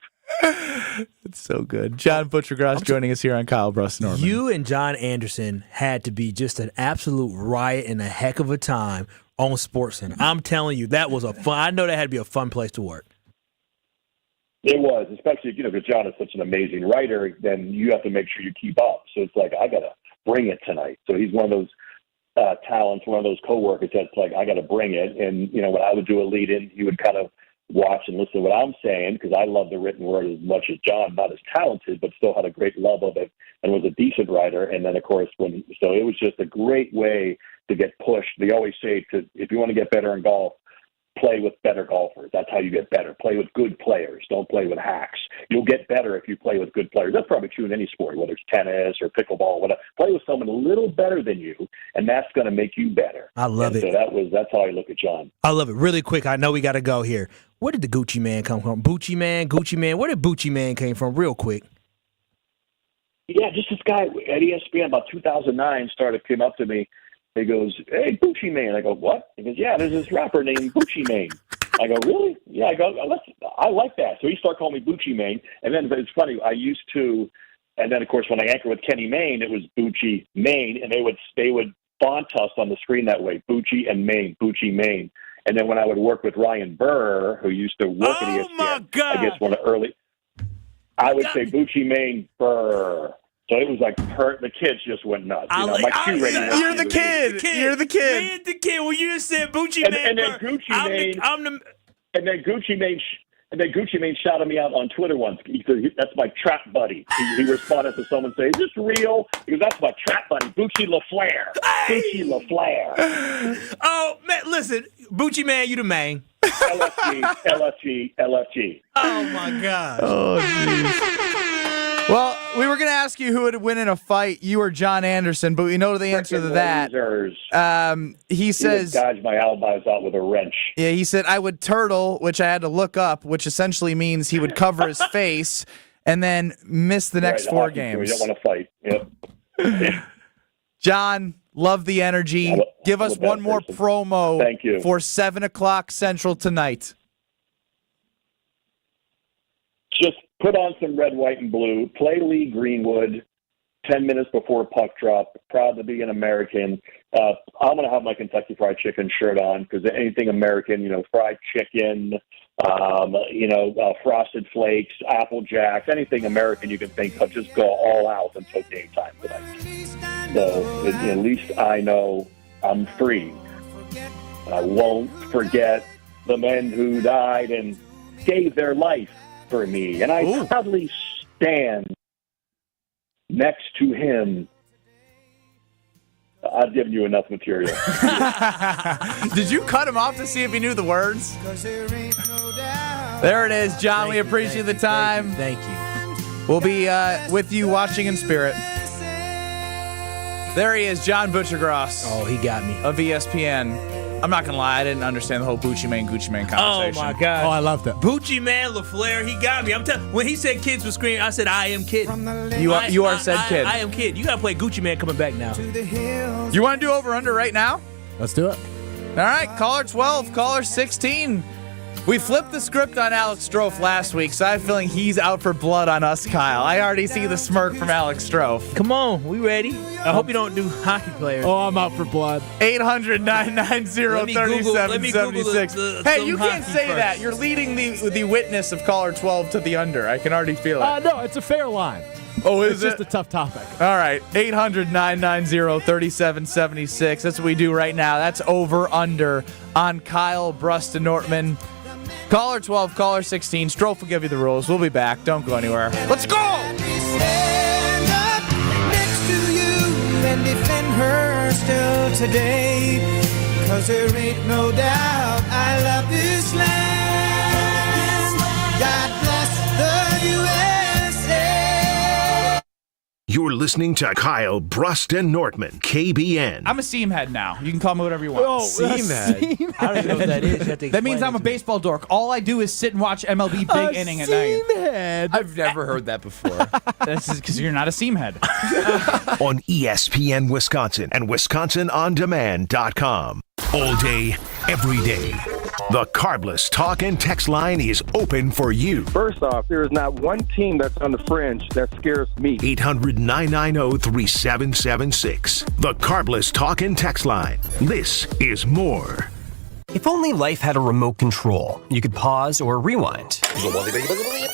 It's so good. John Butcher Gross joining us here on Kyle Brust Norman. You and John Anderson had to be just an absolute riot and a heck of a time on SportsCenter. I'm telling you, that was I know that had to be a fun place to work. It was, especially, because John is such an amazing writer, then you have to make sure you keep up. So it's like, I got to bring it tonight. So he's one of those talents, one of those coworkers that's like, I got to bring it. And, when I would do a lead-in, he would kind of watch and listen to what I'm saying, because I love the written word as much as John, not as talented, but still had a great love of it and was a decent writer. And then, of course, so it was just a great way to get pushed. They always say, if you want to get better in golf, play with better golfers. That's how you get better. Play with good players. Don't play with hacks. You'll get better if you play with good players. That's probably true in any sport, whether it's tennis or pickleball, whatever. Play with someone a little better than you, and that's going to make you better. I love it. So that's how I look at John. I love it. Really quick, I know we got to go here. Where did the Gucci Man come from? Gucci Man. Where did Gucci Man came from? Real quick. Yeah, just this guy at ESPN about 2009 came up to me. He goes, "Hey, Gucci Mane." I go, "What?" He goes, "Yeah, there's this rapper named Gucci Mane." I go, really? Yeah. I go, I like that. So he started calling me Bucci Mane. And then it's funny. I used to, and then of course when I anchored with Kenny Mayne, it was Bucci Mane, and they would font us on the screen that way, Bucci and Mane, Bucci Mane. And then when I would work with Ryan Burr, who used to work at ESPN, my God. I guess one of the early, I would say Bucci Mane Burr. So it was like the kids just went nuts. You know, my Q rating. You're the kid. You're the kid. Man, the kid. When you just said Bucci Mane, and then Gucci Mane, and then Gucci Mane shouted me out on Twitter once. He said, "That's my trap buddy." He responded to someone saying, "Is this real?" He goes, "That's my trap buddy, Bucci LaFleur." Hey! Bucci LaFleur. Oh man, listen, Bucci Man, you the man. LFG. Oh my God. Oh, jeez. Well, we were going to ask you who would win in a fight, you or John Anderson, but we know the answer to that. He says, "Dodge my alibis out with a wrench." Yeah, he said, "I would turtle," which I had to look up, which essentially means he would cover his face and then miss the next 4 games. You don't want to fight. Yep. John, love the energy. Give us one more promo. Thank you. For 7 o'clock Central tonight. Just put on some red, white, and blue. Play Lee Greenwood 10 minutes before puck drop. Proud to be an American. I'm going to have my Kentucky Fried Chicken shirt on because anything American, fried chicken, Frosted Flakes, Apple Jacks, anything American you can think of, just go all out until game time tonight. So at least I know I'm free. I won't forget the men who died and gave their life for me, and I proudly stand next to him. I've given you enough material. Did you cut him off to see if he knew the words? There it is, John. We appreciate the time. Thank you. We'll be with you watching in spirit. There he is, John Butchergross. Oh, he got me. Of ESPN. I'm not going to lie, I didn't understand the whole Gucci Mane conversation. Oh, my God. Oh, I loved it. Bucci Man, LaFleur, he got me. When he said kids were screaming, I said, I am kid. You are said kid. I am kid. You got to play Gucci Man coming back now. You want to do over-under right now? Let's do it. All right, caller 12, caller 16. We flipped the script on Alex Strofe last week, so I have a feeling he's out for blood on us, Kyle. I already see the smirk from Alex Strofe. Come on, we ready? I hope you don't do hockey players. Oh, I'm out for blood. 800-990-3776. Hey, you can't say that. You're leading the witness of caller 12 to the under. I can already feel it. No, it's a fair line. Oh, it's just a tough topic. All right, 800-990-3776. That's what we do right now. That's over-under on Kyle Brust-Nortman. Caller 12, caller 16. Strofe will give you the rules. We'll be back. Don't go anywhere. Let's go! Stand up next to you and defend her still today. 'Cause there ain't no doubt I love this land. God bless the USA. You're listening to Kyle Brust and Nortman, KBN. I'm a seam head now. You can call me whatever you want. Oh, seam head. I don't even know what that is. That means I'm a baseball dork. All I do is sit and watch MLB big inning at night. Seam head. I've never heard that before. This is because you're not a seam head. On ESPN Wisconsin and WisconsinOnDemand.com. All day, every day. The Carbless Talk and Text line is open for you. First off, there is not one team that's on the fringe that scares me. 800-990-3776. The Carbless Talk and Text line. This is more. If only life had a remote control, you could pause or rewind.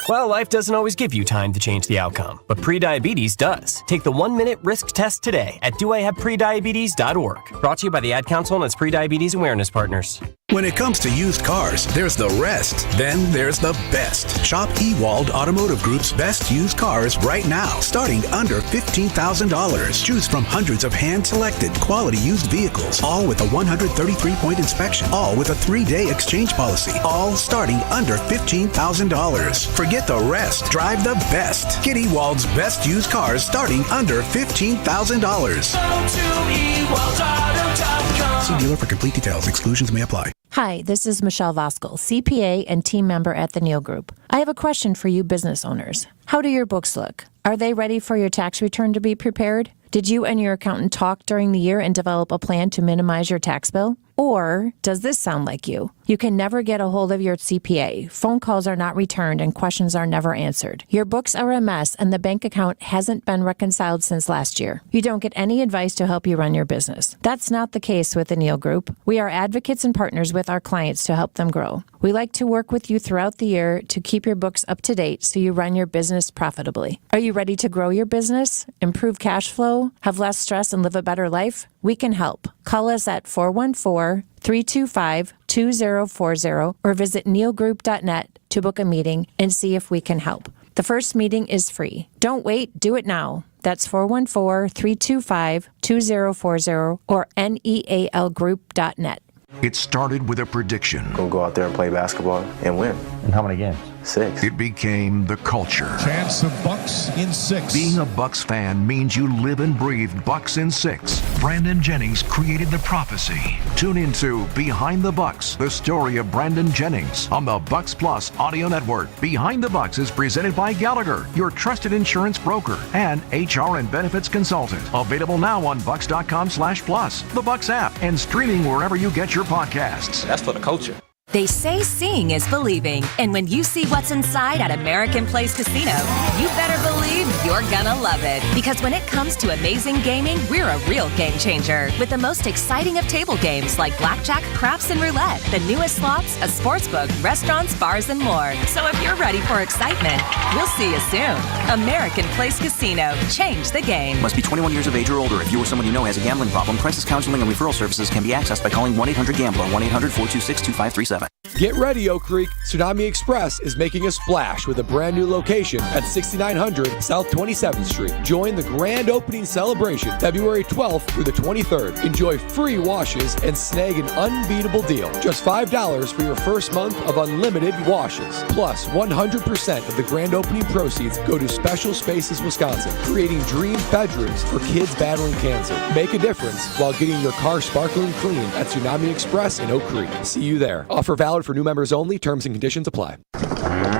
Well, life doesn't always give you time to change the outcome, but prediabetes does. Take the 1-minute risk test today at doihaveprediabetes.org. Brought to you by the Ad Council and its prediabetes awareness partners. When it comes to used cars, there's the rest. Then there's the best. Shop Ewald Automotive Group's best used cars right now, starting under $15,000. Choose from hundreds of hand-selected quality used vehicles, all with a 133-point inspection, all with a 3-day exchange policy, all starting under $15,000. Forget the rest. Drive the best. Get Ewald's best used cars starting under $15,000. See dealer for complete details. Exclusions may apply. Hi, this is Michelle Voskel, CPA and team member at the Neal Group. I have a question for you business owners. How do your books look? Are they ready for your tax return to be prepared? Did you and your accountant talk during the year and develop a plan to minimize your tax bill? Or does this sound like you? You can never get a hold of your CPA. Phone calls are not returned and questions are never answered. Your books are a mess and the bank account hasn't been reconciled since last year. You don't get any advice to help you run your business. That's not the case with the Neal Group. We are advocates and partners with our clients to help them grow. We like to work with you throughout the year to keep your books up to date so you run your business profitably. Are you ready to grow your business, improve cash flow, have less stress, and live a better life? We can help. Call us at 414-325-2040 or visit nealgroup.net to book a meeting and see if we can help. The first meeting is free. Don't wait, do it now. That's 414-325-2040 or nealgroup.net. It started with a prediction. We'll go out there and play basketball and win. And how many games? 6. It became the culture. Chance of Bucks in 6. Being a Bucks fan means you live and breathe Bucks in 6. Brandon Jennings created the prophecy. Tune into Behind the Bucks, the story of Brandon Jennings on the Bucks Plus audio network. Behind the Bucks is presented by Gallagher, your trusted insurance broker and HR and benefits consultant. Available now on bucks.com/plus, the Bucks app, and streaming wherever you get your podcasts. That's for the culture. They say seeing is believing, and when you see what's inside at American Place Casino, you better believe you're gonna love it. Because when it comes to amazing gaming, we're a real game changer. With the most exciting of table games like blackjack, craps, and roulette, the newest slots, a sportsbook, restaurants, bars, and more. So if you're ready for excitement, we'll see you soon. American Place Casino. Change the game. Must be 21 years of age or older. If you or someone you know has a gambling problem, crisis counseling and referral services can be accessed by calling 1-800-GAMBLER, 1-800-426-2537. Get ready, Oak Creek. Tsunami Express is making a splash with a brand new location at 6900 South 27th Street. Join the grand opening celebration February 12th through the 23rd. Enjoy free washes and snag an unbeatable deal. Just $5 for your first month of unlimited washes. Plus, 100% of the grand opening proceeds go to Special Spaces Wisconsin, creating dream bedrooms for kids battling cancer. Make a difference while getting your car sparkling clean at Tsunami Express in Oak Creek. See you there. Offer valid for new members only. Terms and conditions apply.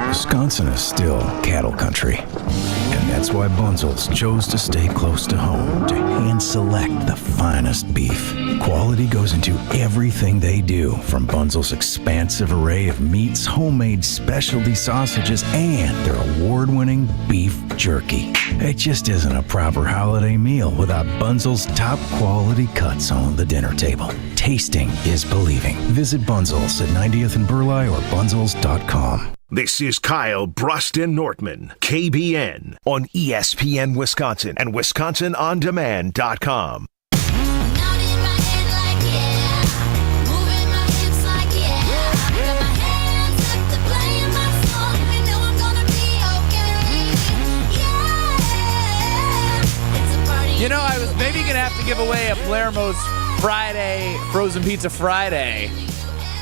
Wisconsin is still cattle country. And that's why Bunzel's chose to stay close to home to hand select the finest beef. Quality goes into everything they do, from Bunzel's expansive array of meats, homemade specialty sausages, and their award-winning beef jerky. It just isn't a proper holiday meal without Bunzel's top quality cuts on the dinner table. Tasting is believing. Visit Bunzel's at 90th and Burleigh or bunzels.com. This is Kyle Bruston Nortman, KBN, on ESPN Wisconsin and WisconsinOnDemand.com. You know, I was maybe going to have to give away a Palermo's Friday, Frozen Pizza Friday,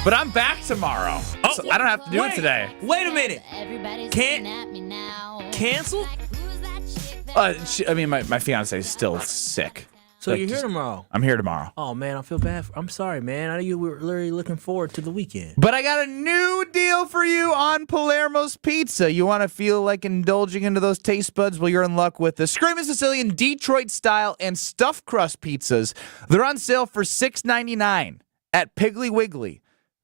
but I'm back tomorrow. So I don't have to do it today. Wait a minute. Cancel? I mean, my fiance is still sick. So you're here tomorrow? I'm here tomorrow. Oh, man, I feel bad. I'm sorry, man. I know you were literally looking forward to the weekend. But I got a new deal for you on Palermo's Pizza. You want to feel like indulging into those taste buds? Well, you're in luck with the Screamin' Sicilian Detroit style and stuffed crust pizzas. They're on sale for $6.99 at Piggly Wiggly,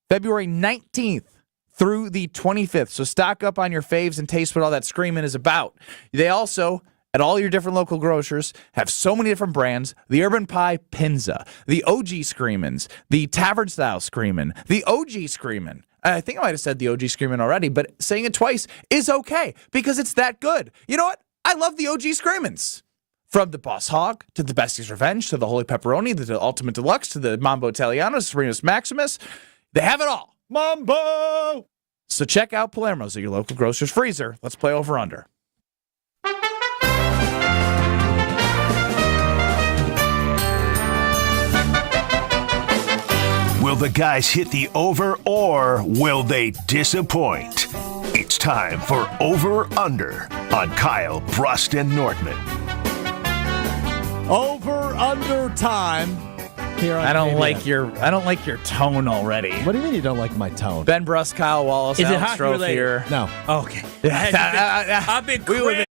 February 19th through the 25th. So stock up on your faves and taste what all that screaming is about. They also, at all your different local grocers, have so many different brands. The Urban Pie Pinza, the OG Screamin', the Tavern Style Screamin', the OG Screamin'. I think I might have said the OG Screamin' already, but saying it twice is okay because it's that good. You know what? I love the OG Screamin's. From the Boss Hog to the Bestie's Revenge to the Holy Pepperoni to the Ultimate Deluxe to the Mambo Italiano, Supremus Maximus. They have it all. Mambo! So check out Palermo's at your local grocer's freezer. Let's play over-under. Will the guys hit the over or will they disappoint? It's time for Over-Under on Kyle Bruston Nortman. Over-under time. here on I don't KBN. like your tone already. What do you mean you don't like my tone? Ben Bruss, Kyle Wallace, Is it Alex hockey Strofe related? here. No. Okay. I've been We were cramped.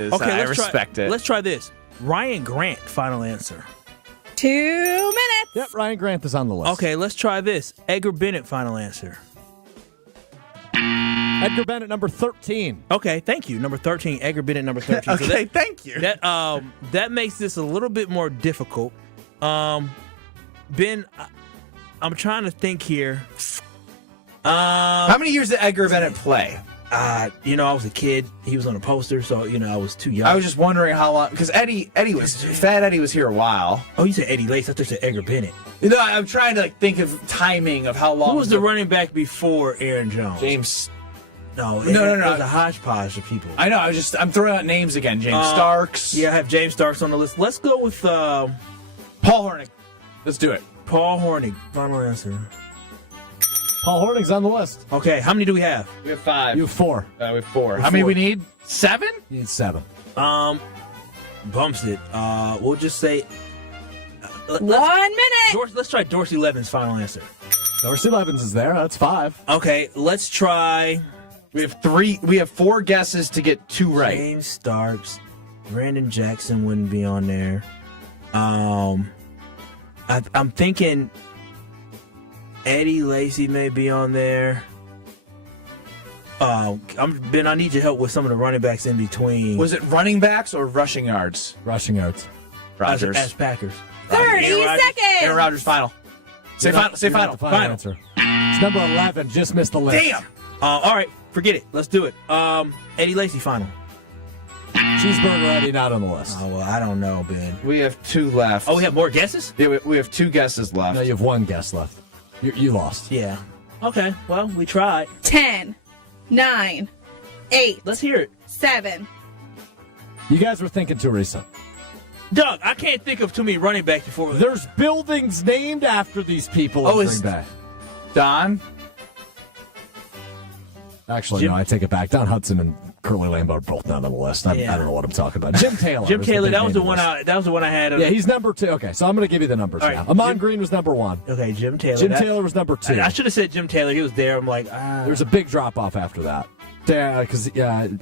Okay, I respect it. Let's try this. Ryan Grant, final answer. 2 minutes. Yep, Ryan Grant is on the list. Okay, let's try this. Edgar Bennett, final answer. Edgar Bennett, number 13. Okay, thank you. Number 13, Edgar Bennett, number 13. Okay, thank you. That makes this a little bit more difficult. Ben, I'm trying to think here. How many years did Edgar Bennett play? I was a kid. He was on a poster, so I was too young. I was just wondering how long, because Eddie was here a while. Oh, you said Eddie Lace. I thought you said Edgar Bennett. I'm trying to think of timing of how long. Who was the running back before Aaron Jones? James. No. It was a hodgepodge of people. I know. I'm throwing out names again. James Starks. Yeah, I have James Starks on the list. Let's go with Paul Hornig. Let's do it. Paul Hornig. Final answer. Paul Hornig's on the list. Okay, how many do we have? We have 5. You have 4. We have 4. How many we need? 7? You need 7. Bumps it. We'll just say 1 minute. Let's try Dorsey Levin's final answer. Dorsey Levens is there. That's 5. Okay, let's try. We have 3. We have 4 guesses to get 2 right. James Starks, Brandon Jackson wouldn't be on there. I'm thinking Eddie Lacy may be on there. Ben, I need your help with some of the running backs in between. Was it running backs or rushing yards? Rushing yards. Rodgers. As Packers. 30 seconds. Aaron Rodgers, final. Say final. Final answer. It's number 11. Just missed the list. Damn. All right, forget it. Let's do it. Eddie Lacy, final. Cheeseburger Eddie not on the list. Oh, well, I don't know, Ben. We have 2 left. Oh, we have more guesses? Yeah, we have 2 guesses left. No, you have 1 guess left. You lost. Yeah. Okay, well, we tried. 10, 9, 8. Let's hear it. 7. You guys were thinking too recent. Doug, I can't think of too many running backs before. There's buildings named after these people in Green Bay. Don? Actually, no, I take it back. Don Hudson and Curly Lambeau are both not on the list. I don't know what I'm talking about. Jim Taylor. Jim Taylor, that was the one I had. Yeah, he's number 2. Okay, so I'm going to give you the numbers now. Amon Green was number 1. Okay, Jim Taylor. Jim Taylor was number 2. I should have said Jim Taylor. He was there. I'm like, There's a big drop-off after that. Because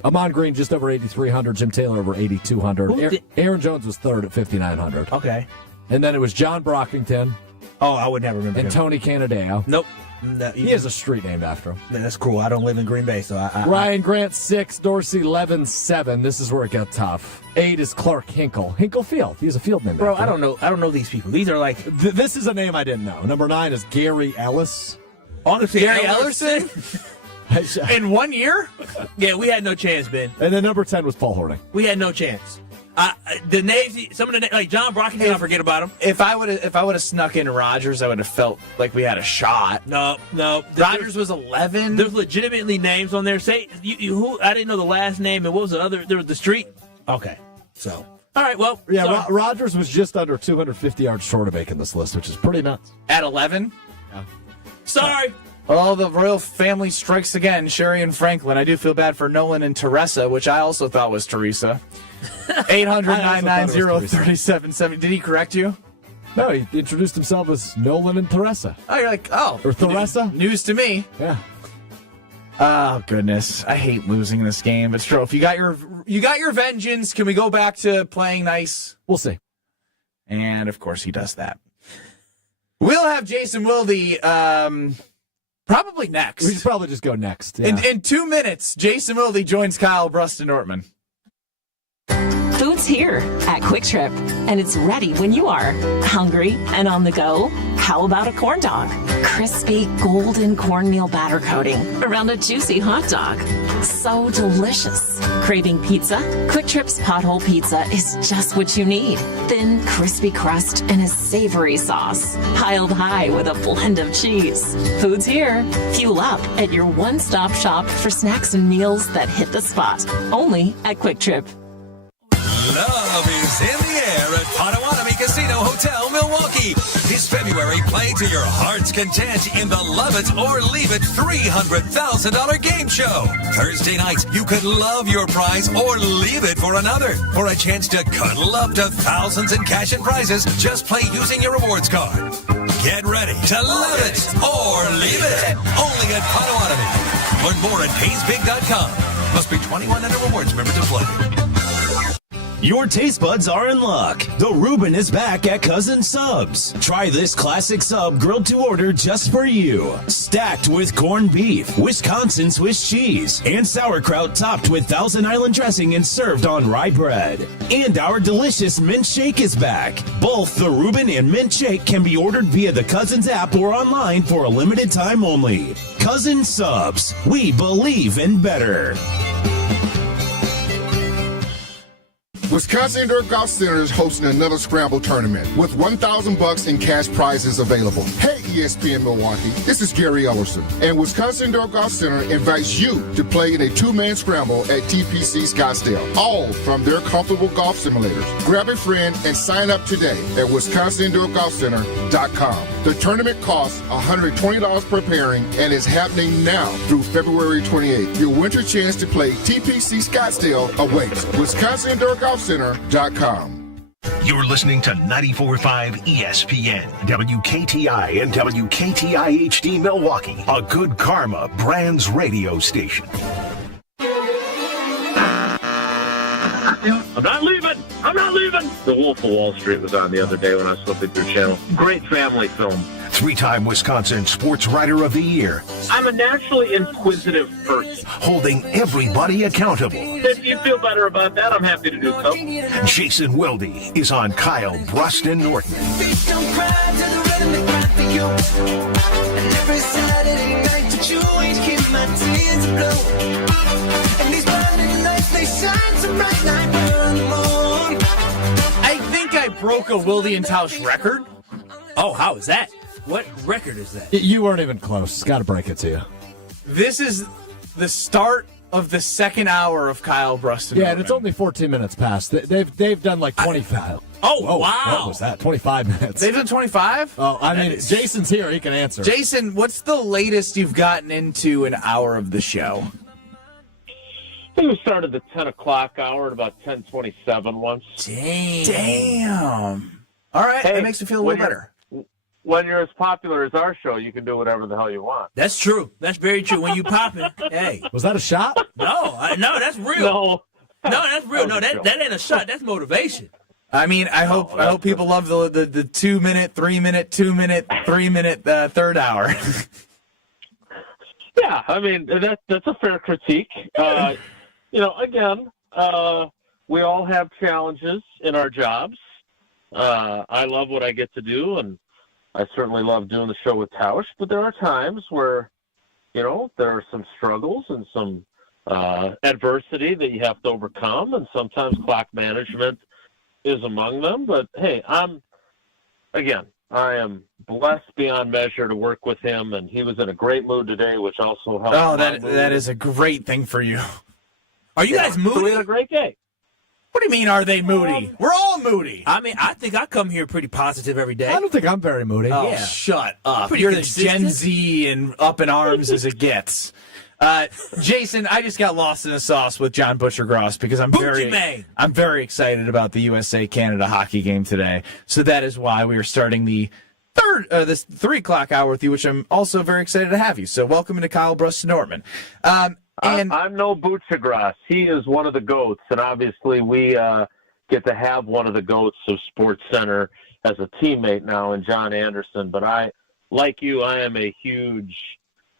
Amon Green just over 8,300, Jim Taylor over 8,200. Aaron Jones was third at 5,900. Okay. And then it was John Brockington. Oh, I would never remember and him. Tony Canadeo. Nope. No, he has a street named after him. Man, that's cool. I don't live in Green Bay, so Ryan Grant 6, Dorsey 11, 7. This is where it got tough. 8 is Clark Hinkle. Hinkle Field. He has a field name. Bro, I don't know these people. These are like this is a name I didn't know. Number 9 is Gary Ellis. Honestly, Gary Ellerson? In 1 year? Yeah, we had no chance, Ben. And then number 10 was Paul Hornung. We had no chance. The names, some of the names, like John Brockington, I forget about him. If I would have snuck in Rodgers, I would have felt like we had a shot. No. Rodgers was 11. There's legitimately names on there. Say who? I didn't know the last name, and what was the other? There was the street. Okay, so all right. Well, yeah, Rodgers was just under 250 yards short of making this list, which is pretty nuts. At 11. Yeah. Sorry. Well, the royal family strikes again. Sherry and Franklin. I do feel bad for Nolan and Teresa, which I also thought was Teresa. 800-990-3770. Did he correct you? No, he introduced himself as Nolan and Teresa. Oh, you're like, oh. Or Teresa? News to me. Yeah. Oh, goodness. I hate losing this game. But Stroh, if you got your vengeance, can we go back to playing nice? We'll see. And, of course, he does that. We'll have Jason Wilde probably next. We should probably just go next. Yeah. In 2 minutes, Jason Wilde joins Kyle Bruston-Nortman. Food's here at Quick Trip, and it's ready when you are. Hungry and on the go? How about a corn dog? Crispy golden cornmeal batter coating around a juicy hot dog. So delicious. Craving pizza? Quick Trip's Pothole Pizza is just what you need. Thin, crispy crust and a savory sauce, piled high with a blend of cheese. Food's here. Fuel up at your one-stop shop for snacks and meals that hit the spot. Only at Quick Trip. Love is in the air at Potawatomi Casino Hotel, Milwaukee. This February, play to your heart's content in the Love It or Leave It $300,000 game show. Thursday nights, you could love your prize or leave it for another. For a chance to cuddle up to thousands in cash and prizes, just play using your rewards card. Get ready to love it or leave it. Only at Potawatomi. Learn more at PaysBig.com. Must be 21 and a rewards member to play. Your taste buds are in luck. The Reuben is back at Cousin Subs. Try this classic sub grilled to order just for you. Stacked with corned beef, Wisconsin Swiss cheese, and sauerkraut topped with Thousand Island dressing and served on rye bread. And our delicious mint shake is back. Both the Reuben and mint shake can be ordered via the Cousins app or online for a limited time only. Cousin Subs. We believe in better. Wisconsin Indoor Golf Center is hosting another Scramble tournament with $1,000 in cash prizes available. Hey, ESPN Milwaukee, this is Gary Ellerson, and Wisconsin Indoor Golf Center invites you to play in a two-man scramble at TPC Scottsdale, all from their comfortable golf simulators. Grab a friend and sign up today at WisconsinIndoorGolfCenter.com. The tournament costs $120 per pairing and is happening now through February 28th. Your winter chance to play TPC Scottsdale awaits. WisconsinIndoorGolfCenter.com. You're listening to 94.5 ESPN, WKTI and WKTI HD Milwaukee, a Good Karma Brands radio station. I'm not leaving. I'm not leaving. The Wolf of Wall Street was on the other day when I was flipping through channel. Great family film. Three-time Wisconsin Sports Writer of the Year. I'm a naturally inquisitive person. Holding everybody accountable. If you feel better about that, I'm happy to do so. Jason Wilde is on Kyle Bruston-Nortman. Don't cry to the rhythm that cry for you. And every Saturday night that you ain't hear my tears blow. And these burning lights, they shine so bright like burn the moon. I think I broke a Wilde and Tausch record. Oh, how is that? What record is that? You weren't even close. Got to break it to you. This is the start of the second hour of Kyle Brust. Yeah, and it's only 14 minutes past. They've done like 25. Wow. What was that? 25 minutes. They've done 25? Oh, I mean, Jason's here. He can answer. Jason, what's the latest you've gotten into an hour of the show? I think we started the 10 o'clock hour at about 10:27 once. Damn. All right, that makes me feel a little better. When you're as popular as our show, you can do whatever the hell you want. That's true. That's very true. When you popping, hey. Was that a shot? No, that's real. No, that's real. No, that ain't a shot. That's motivation. I mean, I hope people love the 2 minute, 3 minute, 2 minute, 3 minute, third hour. Yeah, I mean that's a fair critique. Again, we all have challenges in our jobs. I love what I get to do, and I certainly love doing the show with Tausch. But there are times where, there are some struggles and some adversity that you have to overcome, and sometimes clock management is among them. But hey, I am blessed beyond measure to work with him, and he was in a great mood today, which also helped. Oh, that is a great thing for you. Are you guys moody? So we had a great day. What do you mean, are they moody? We're all moody. I mean, I think I come here pretty positive every day. I don't think I'm very moody. Oh, shut up. Pretty You're consistent. as Gen Z and up in arms as it gets. Jason, I just got lost in the sauce with John Butcher-Gross because I'm very excited about the USA-Canada hockey game today. So that is why we are starting the this 3 o'clock hour with you, which I'm also very excited to have you. So welcome to Kyle Brust Norman. And I'm no Butcher-Gross. He is one of the GOATs, and obviously we get to have one of the GOATs of Sports Center as a teammate now in John Anderson. But I am a huge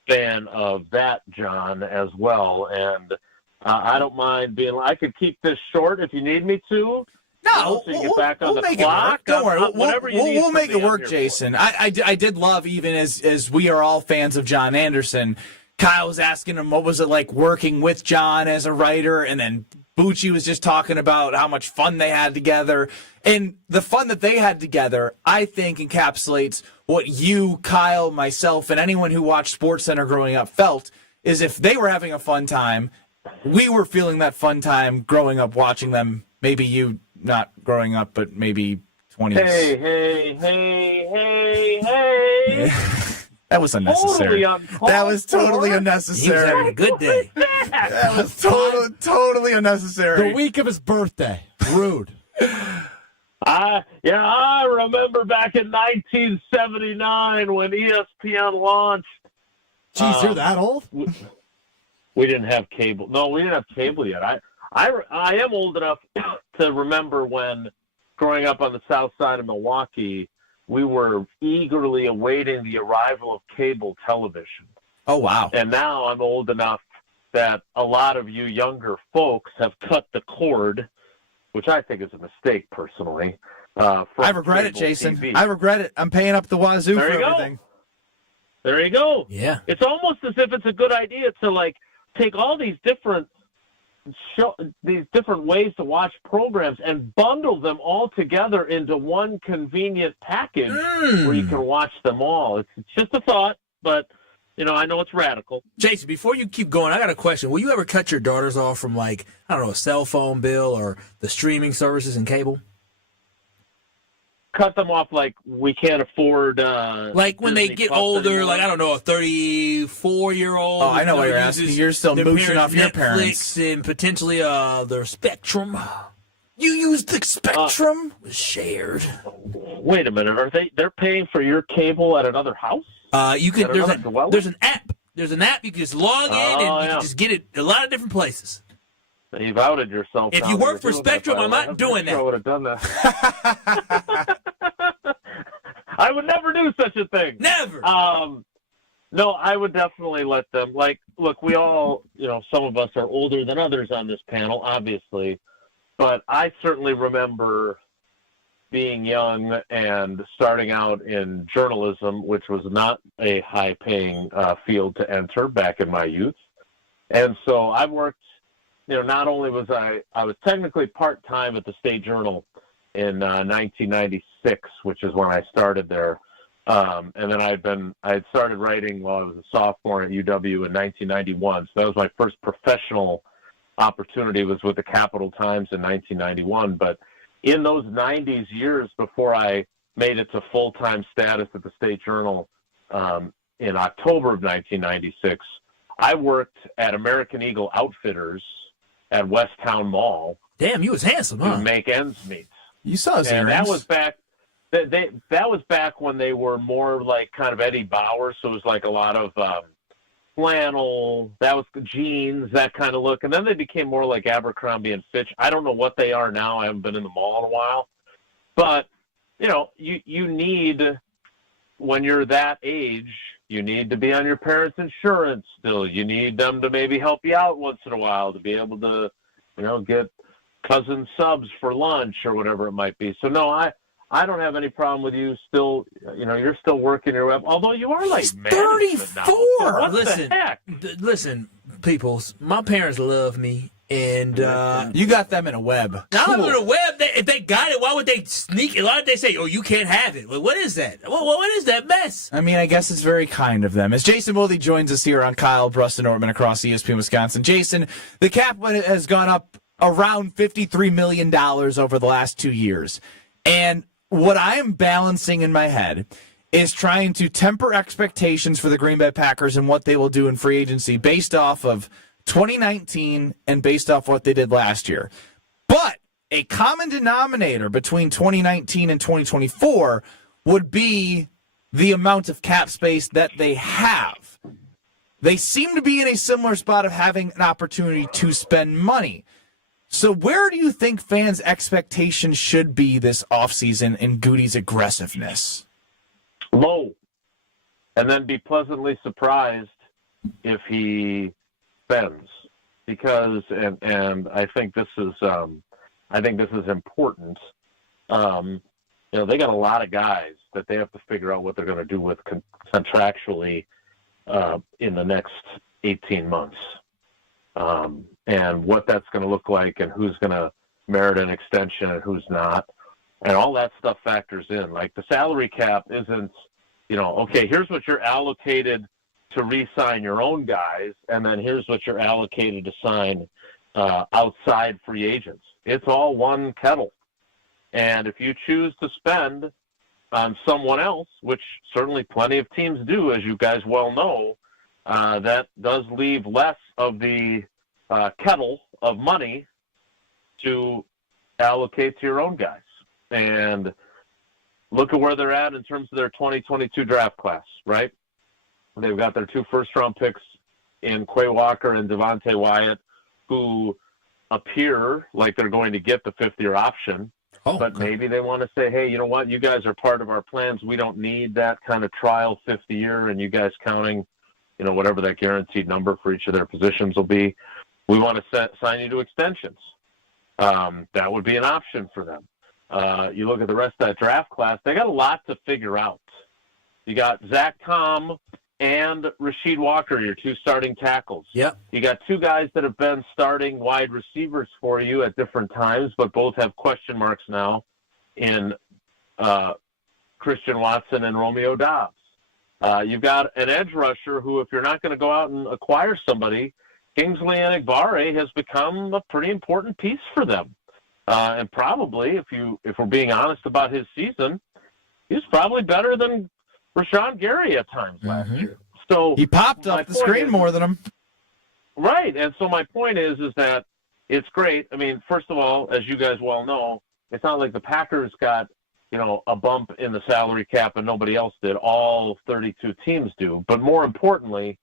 fan of that John as well, and I don't mind I could keep this short if you need me to. No, so you get back on the make clock. It work. Don't worry, we'll make it work, I'm Jason. I did love, even as we are all fans of John Anderson, Kyle was asking him what was it like working with John as a writer, and then Bucci was just talking about how much fun they had together. And the fun that they had together, I think, encapsulates what you, Kyle, myself, and anyone who watched SportsCenter growing up felt, is if they were having a fun time, we were feeling that fun time growing up watching them. Maybe you not growing up, but maybe 20s. Hey. That was unnecessary. That was totally unnecessary. He was having a good day. That was totally unnecessary. The week of his birthday. Rude. I remember back in 1979 when ESPN launched. Jeez, you're that old? We didn't have cable. No, we didn't have cable yet. I am old enough to remember when, growing up on the south side of Milwaukee, we were eagerly awaiting the arrival of cable television. Oh, wow. And now I'm old enough that a lot of you younger folks have cut the cord, which I think is a mistake, personally. I regret it, Jason. TV. I regret it. I'm paying up the wazoo There for you go. everything. There you go. Yeah. It's almost as if it's a good idea to, take all these different ways to watch programs and bundle them all together into one convenient package where you can watch them all. It's just a thought, but I know it's radical. Jason, before you keep going, I got a question. Will you ever cut your daughters off from a cell phone bill or the streaming services and cable? Cut them off we can't afford when they get older, anymore. A 34-year-old. Oh, I know what you're asking. You're still mooching off your parents. And potentially their Spectrum. You used the Spectrum? Was shared. Wait a minute. They're paying for your cable at another house? You can. There's an app. There's an app you can just log in and you can just get it a lot of different places. You've outed yourself. If you work for Spectrum, I'm not doing that. I would have done that. I would never do such a thing. Never. No, I would definitely let them. Look, we all, some of us are older than others on this panel, obviously. But I certainly remember being young and starting out in journalism, which was not a high-paying field to enter back in my youth. And so I worked, not only was I was technically part-time at the State Journal in 1996, which is when I started there, And then I had started writing while I was a sophomore at UW in 1991. So that was my first professional opportunity, was with the Capital Times in 1991. But in those 90s years before I made it to full-time status at the State Journal in October of 1996, I worked at American Eagle Outfitters at Westtown Mall. Damn, you was handsome, huh? To make ends meet. You saw his And earrings. that was back. That was back when they were more like kind of Eddie Bauer, so it was like a lot of flannel. That was the jeans, that kind of look, and then they became more like Abercrombie and Fitch. I don't know what they are now. I haven't been in the mall in a while, but you need, when you're that age, you need to be on your parents' insurance still. You need them to maybe help you out once in a while to be able to, get cousin subs for lunch or whatever it might be. So no, I don't have any problem with you still, you're still working your web, although you are like 34. What Listen, the heck? Listen, peoples, my parents love me. And you got them in a web. I'm in a web. If they got it, why would they sneak it? Why would they say, "Oh, you can't have it"? What is that? What is that mess? I mean, I guess it's very kind of them. As Jason Wilde joins us here on Kyle, Brust, and Ortman across ESPN Wisconsin. Jason, the cap has gone up around $53 million over the last 2 years. And what I am balancing in my head is trying to temper expectations for the Green Bay Packers and what they will do in free agency based off of 2019 and based off what they did last year. But a common denominator between 2019 and 2024 would be the amount of cap space that they have. They seem to be in a similar spot of having an opportunity to spend money. So where do you think fans' expectations should be this offseason in Goody's aggressiveness? Low. And then be pleasantly surprised if he spends, because and I think this is important. They got a lot of guys that they have to figure out what they're going to do with contractually in the next 18 months, and what that's going to look like, and who's going to merit an extension and who's not, and all that stuff factors in. Like the salary cap isn't, okay, here's what you're allocated to re-sign your own guys, and then here's what you're allocated to sign outside free agents. It's all one kettle. And if you choose to spend on someone else, which certainly plenty of teams do, as you guys well know, that does leave less of the kettle of money to allocate to your own guys. And look at where they're at in terms of their 2022 draft class, right? They've got their 2 first-round picks in Quay Walker and Devontae Wyatt, who appear like they're going to get the 5th-year option. But maybe they want to say, hey, you know what? You guys are part of our plans. We don't need that kind of trial 5th year, and you guys counting, whatever that guaranteed number for each of their positions will be. We want to sign you to extensions. That would be an option for them. You look at the rest of that draft class, they got a lot to figure out. You got Zach Tom and Rasheed Walker, your 2 starting tackles. Yep. You got 2 guys that have been starting wide receivers for you at different times, but both have question marks now in Christian Watson and Romeo Doubs. You've got an edge rusher who, if you're not going to go out and acquire somebody, Kingsley Enagbare has become a pretty important piece for them. And probably, if we're being honest about his season, he's probably better than Rashawn Gary at times last year. So he popped up the screen more than him. Right. And so my point is that it's great. I mean, first of all, as you guys well know, it's not like the Packers got, a bump in the salary cap and nobody else did. All 32 teams do. But more importantly,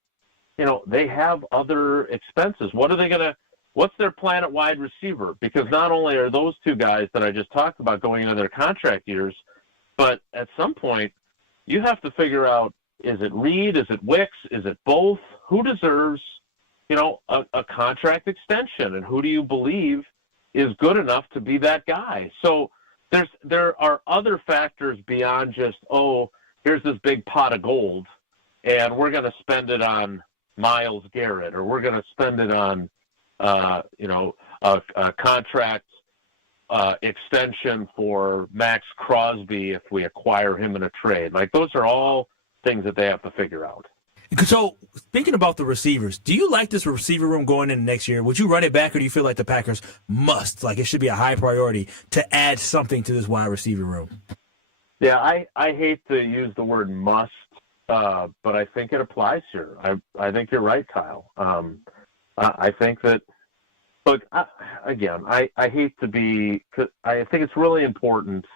they have other expenses. What's their plan at wide receiver? Because not only are those 2 guys that I just talked about going into their contract years, but at some point, you have to figure out, is it Reed? Is it Wicks? Is it both? Who deserves, a contract extension? And who do you believe is good enough to be that guy? So there are other factors beyond just, here's this big pot of gold, and we're going to spend it on Myles Garrett, or we're going to spend it on, a contract extension for Max Crosby if we acquire him in a trade. Like, those are all things that they have to figure out. So, speaking about the receivers, do you like this receiver room going into next year? Would you run it back, or do you feel like the Packers must, like it should be a high priority to add something to this wide receiver room? Yeah, I hate to use the word must, but I think it applies here. I think you're right, Kyle. I think that, look, I hate to be, cause I think it's really important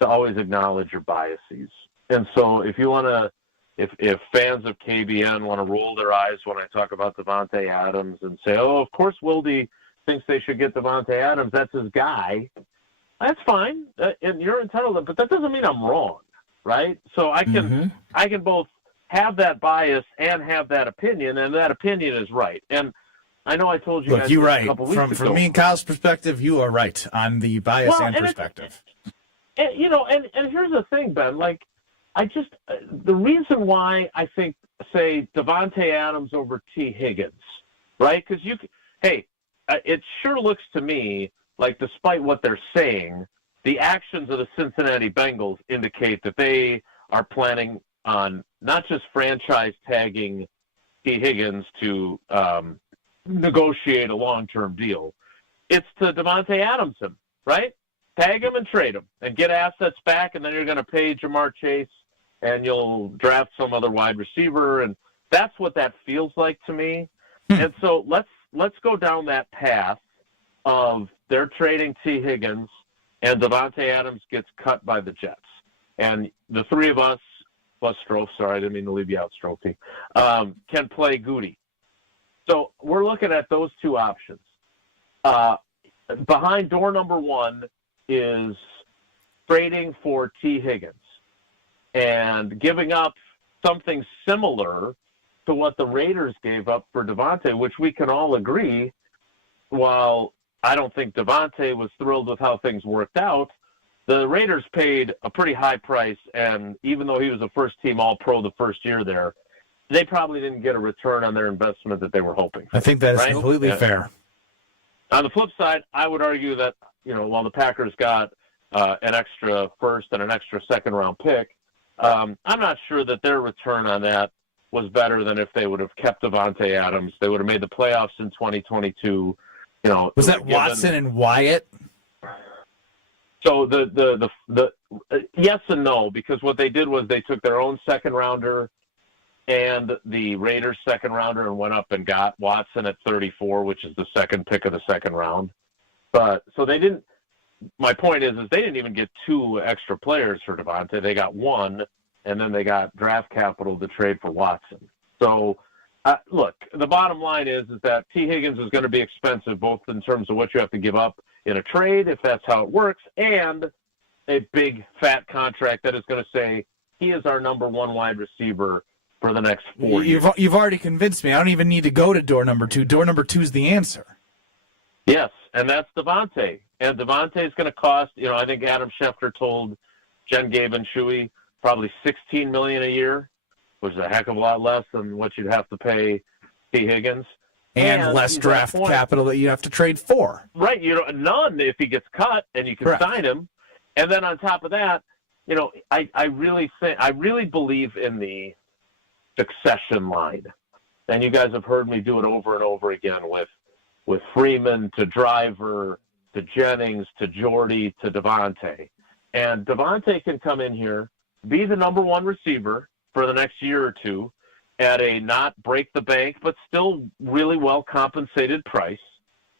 to always acknowledge your biases. And so if you want to, if fans of KBN want to roll their eyes when I talk about Davante Adams and say, oh, of course Wilde thinks they should get Davante Adams, that's his guy, that's fine. And you're entitled to, but that doesn't mean I'm wrong, right? So I can both have that bias and have that opinion, and that opinion is right. And I know I told you Look, guys you're a right. couple weeks ago. From me and Kyle's perspective, you are right on the bias and perspective. And here's the thing, Ben. Like, the reason why I think, say, Davante Adams over T. Higgins, right? Because it sure looks to me like, despite what they're saying, the actions of the Cincinnati Bengals indicate that they are planning on not just franchise tagging T. Higgins to negotiate a long-term deal. It's to Davante Adams him, right? Tag him and trade him and get assets back, and then you're going to pay Jamar Chase and you'll draft some other wide receiver, and that's what that feels like to me. And so let's go down that path of they're trading T. Higgins and Davante Adams gets cut by the Jets. And the three of us, plus Strofe, sorry, I didn't mean to leave you out, Strofey, can play Goody. So we're looking at those two options. Behind door number one is trading for T. Higgins and giving up something similar to what the Raiders gave up for Davante, which we can all agree, while I don't think Davante was thrilled with how things worked out, the Raiders paid a pretty high price, and even though he was a first-team All-Pro the first year there, they probably didn't get a return on their investment that they were hoping for. I think that is completely fair. On the flip side, I would argue that, while the Packers got an extra first and an extra second-round pick, I'm not sure that their return on that was better than if they would have kept Davante Adams. They would have made the playoffs in 2022. Was that Watson and Wyatt? So the yes and no, because what they did was they took their own second rounder and the Raiders second rounder and went up and got Watson at 34, which is the second pick of the second round. But so they didn't. My point is they didn't even get two extra players for Davante. They got one, and then they got draft capital to trade for Watson. So, look, the bottom line is that T. Higgins is going to be expensive, both in terms of what you have to give up in a trade, if that's how it works, and a big, fat contract that is going to say he is our number one wide receiver for the next 4 years. You've already convinced me. I don't even need to go to door number two. Door number two is the answer. Yes, and that's Davante. And Davante is going to cost, I think Adam Schefter told Jen, Gabe, and Shuey probably $16 million a year, which is a heck of a lot less than what you'd have to pay T. Higgins. And less draft capital that you have to trade for. Right, none if he gets cut and you can sign him. And then on top of that, I really believe in the succession line. And you guys have heard me do it over and over again with Freeman to Driver to Jennings to Jordy to Davante. And Davante can come in here, be the number one receiver for the next year or two at a not break the bank, but still really well compensated price.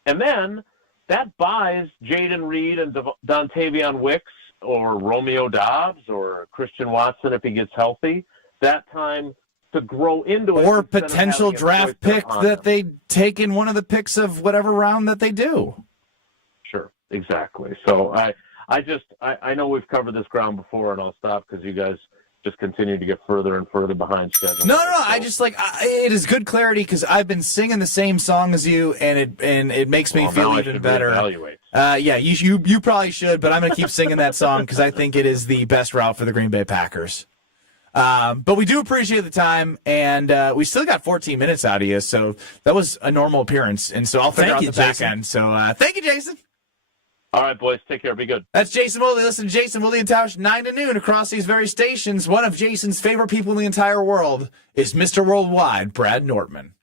And then that buys Jaden Reed and Dontavion Wicks or Romeo Doubs or Christian Watson if he gets healthy, that time to grow into it. Or potential draft pick that they take in one of the picks of whatever round that they do. Sure, exactly. So I know we've covered this ground before, and I'll stop because you guys just continue to get further and further behind schedule. No. I just it is good clarity because I've been singing the same song as you, and it makes me feel even better. Yeah, you probably should, but I'm going to keep singing that song because I think it is the best route for the Green Bay Packers. But we do appreciate the time, and we still got 14 minutes out of you, so that was a normal appearance, and so I'll figure out the back end. So thank you, Jason. All right, boys. Take care. Be good. That's Jason Woolley. Listen to Jason Woolley and Tausch 9 to noon across these very stations. One of Jason's favorite people in the entire world is Mr. Worldwide, Brad Nortman.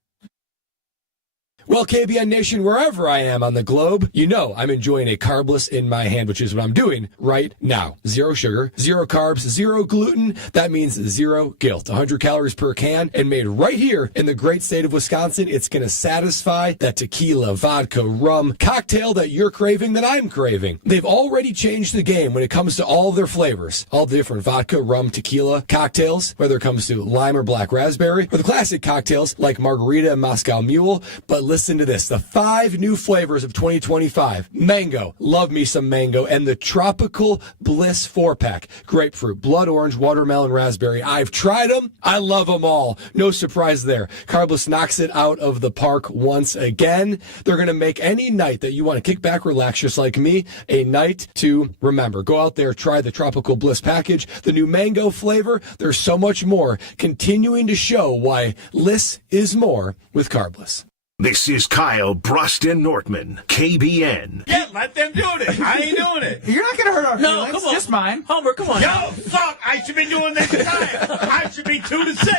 Well, KBN Nation, wherever I am on the globe, you know I'm enjoying a carbless in my hand, which is what I'm doing right now. 0 sugar, 0 carbs, 0 gluten. That means 0 guilt. 100 calories per can and made right here in the great state of Wisconsin. It's going to satisfy that tequila, vodka, rum cocktail that you're craving, that I'm craving. They've already changed the game when it comes to all of their flavors. All the different vodka, rum, tequila cocktails, whether it comes to lime or black raspberry, or the classic cocktails like margarita and Moscow Mule. But listen to this, the 5 new flavors of 2025. Mango, love me some mango, and the Tropical Bliss 4-pack. Grapefruit, blood orange, watermelon, raspberry. I've tried them. I love them all. No surprise there. Carbless knocks it out of the park once again. They're going to make any night that you want to kick back, relax, just like me, a night to remember. Go out there, try the Tropical Bliss package, the new mango flavor. There's so much more, continuing to show why less is more with Carbless. This is Kyle Broston Nortman, KBN. Yeah, let them do it. I ain't doing it. You're not going to hurt our No, feelings. come on. Just mine. Homer, come on. Yo, fuck, I should be doing this time. I should be 2 to 6.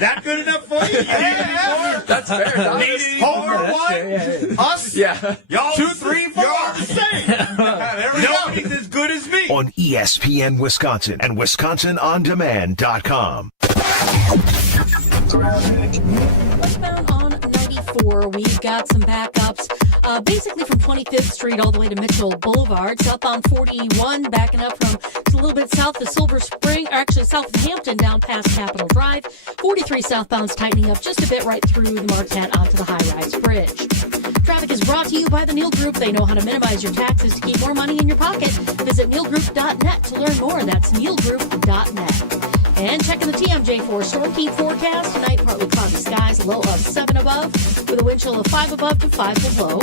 That good enough for you? You need any more? That's fair. Need any more? One? Us? Yeah. Y'all 2, 3, 4. You're all the same. There we go. Nobody's as good as me. On ESPN Wisconsin and WisconsinOnDemand.com. Westbound on 94, we've got some backups. Basically from 25th Street all the way to Mitchell Boulevard. Southbound 41 backing up from just a little bit south of Silver Spring, or actually south of Hampton down past Capitol Drive. 43 southbound's tightening up just a bit right through the Marquette onto the high-rise bridge. Traffic is brought to you by the Neal Group. They know how to minimize your taxes to keep more money in your pocket. Visit nealgroup.net to learn more. That's nealgroup.net. And checking the TMJ4 Storm Team forecast. Tonight, partly cloudy skies, a low of 7 above, with a wind chill of 5 above to 5 below.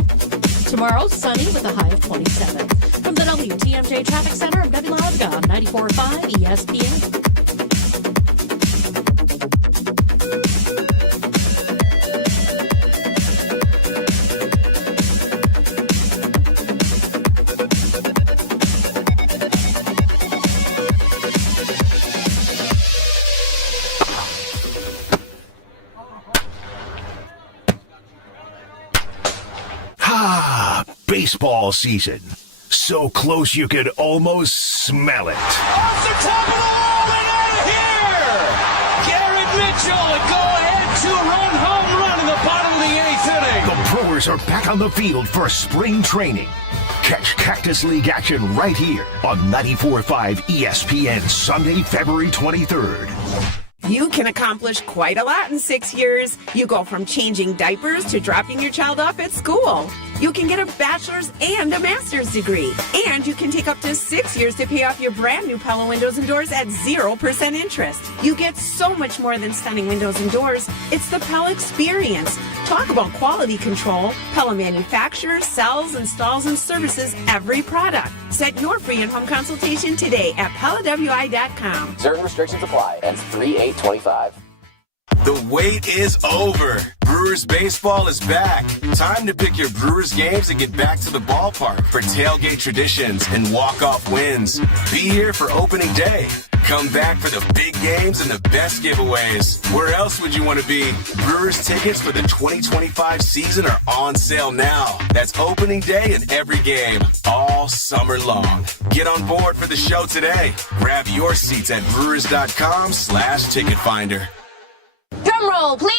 Tomorrow, sunny with a high of 27. From the WTMJ Traffic Center, I'm Debbie Loudga on 94.5 ESPN. Baseball season. So close you could almost smell it. Off the top of the wall, they out of here! Garrett Mitchell, a go-ahead 2-run home run in the bottom of the 8th inning. The Brewers are back on the field for spring training. Catch Cactus League action right here on 94.5 ESPN Sunday, February 23rd. You can accomplish quite a lot in 6 years. You go from changing diapers to dropping your child off at school. You can get a bachelor's and a master's degree. And you can take up to 6 years to pay off your brand new Pella windows and doors at 0% interest. You get so much more than stunning windows and doors. It's the Pella experience. Talk about quality control. Pella manufactures, sells, installs, and services every product. Set your free in-home consultation today at PellaWI.com. Certain restrictions apply. Ends 3/8/25. The wait is over. Brewers baseball is back. Time to pick your Brewers games and get back to the ballpark for tailgate traditions and walk-off wins. Be here for opening day. Come back for the big games and the best giveaways. Where else would you want to be? Brewers tickets for the 2025 season are on sale now. That's opening day and every game, all summer long. Get on board for the show today. Grab your seats at brewers.com/ticket finder. Drum roll, please!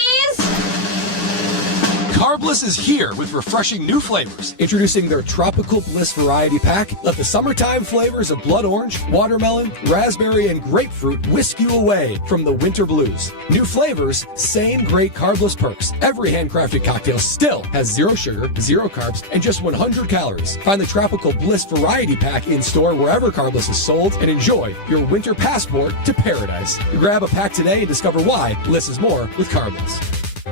Carbless is here with refreshing new flavors. Introducing their Tropical Bliss Variety Pack. Let the summertime flavors of blood orange, watermelon, raspberry, and grapefruit whisk you away from the winter blues. New flavors, same great Carbless perks. Every handcrafted cocktail still has 0 sugar, 0 carbs, and just 100 calories. Find the Tropical Bliss Variety Pack in store wherever Carbless is sold and enjoy your winter passport to paradise. Grab a pack today and discover why less is more with Carbless.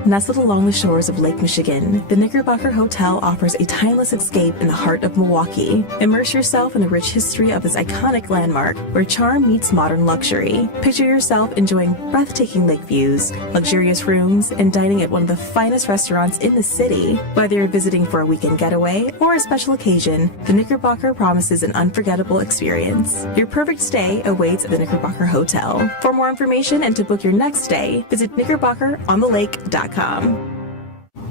Nestled along the shores of Lake Michigan, the Knickerbocker Hotel offers a timeless escape in the heart of Milwaukee. Immerse yourself in the rich history of this iconic landmark where charm meets modern luxury. Picture yourself enjoying breathtaking lake views, luxurious rooms, and dining at one of the finest restaurants in the city. Whether you're visiting for a weekend getaway or a special occasion, the Knickerbocker promises an unforgettable experience. Your perfect stay awaits at the Knickerbocker Hotel. For more information and to book your next stay, visit knickerbockeronthelake.com.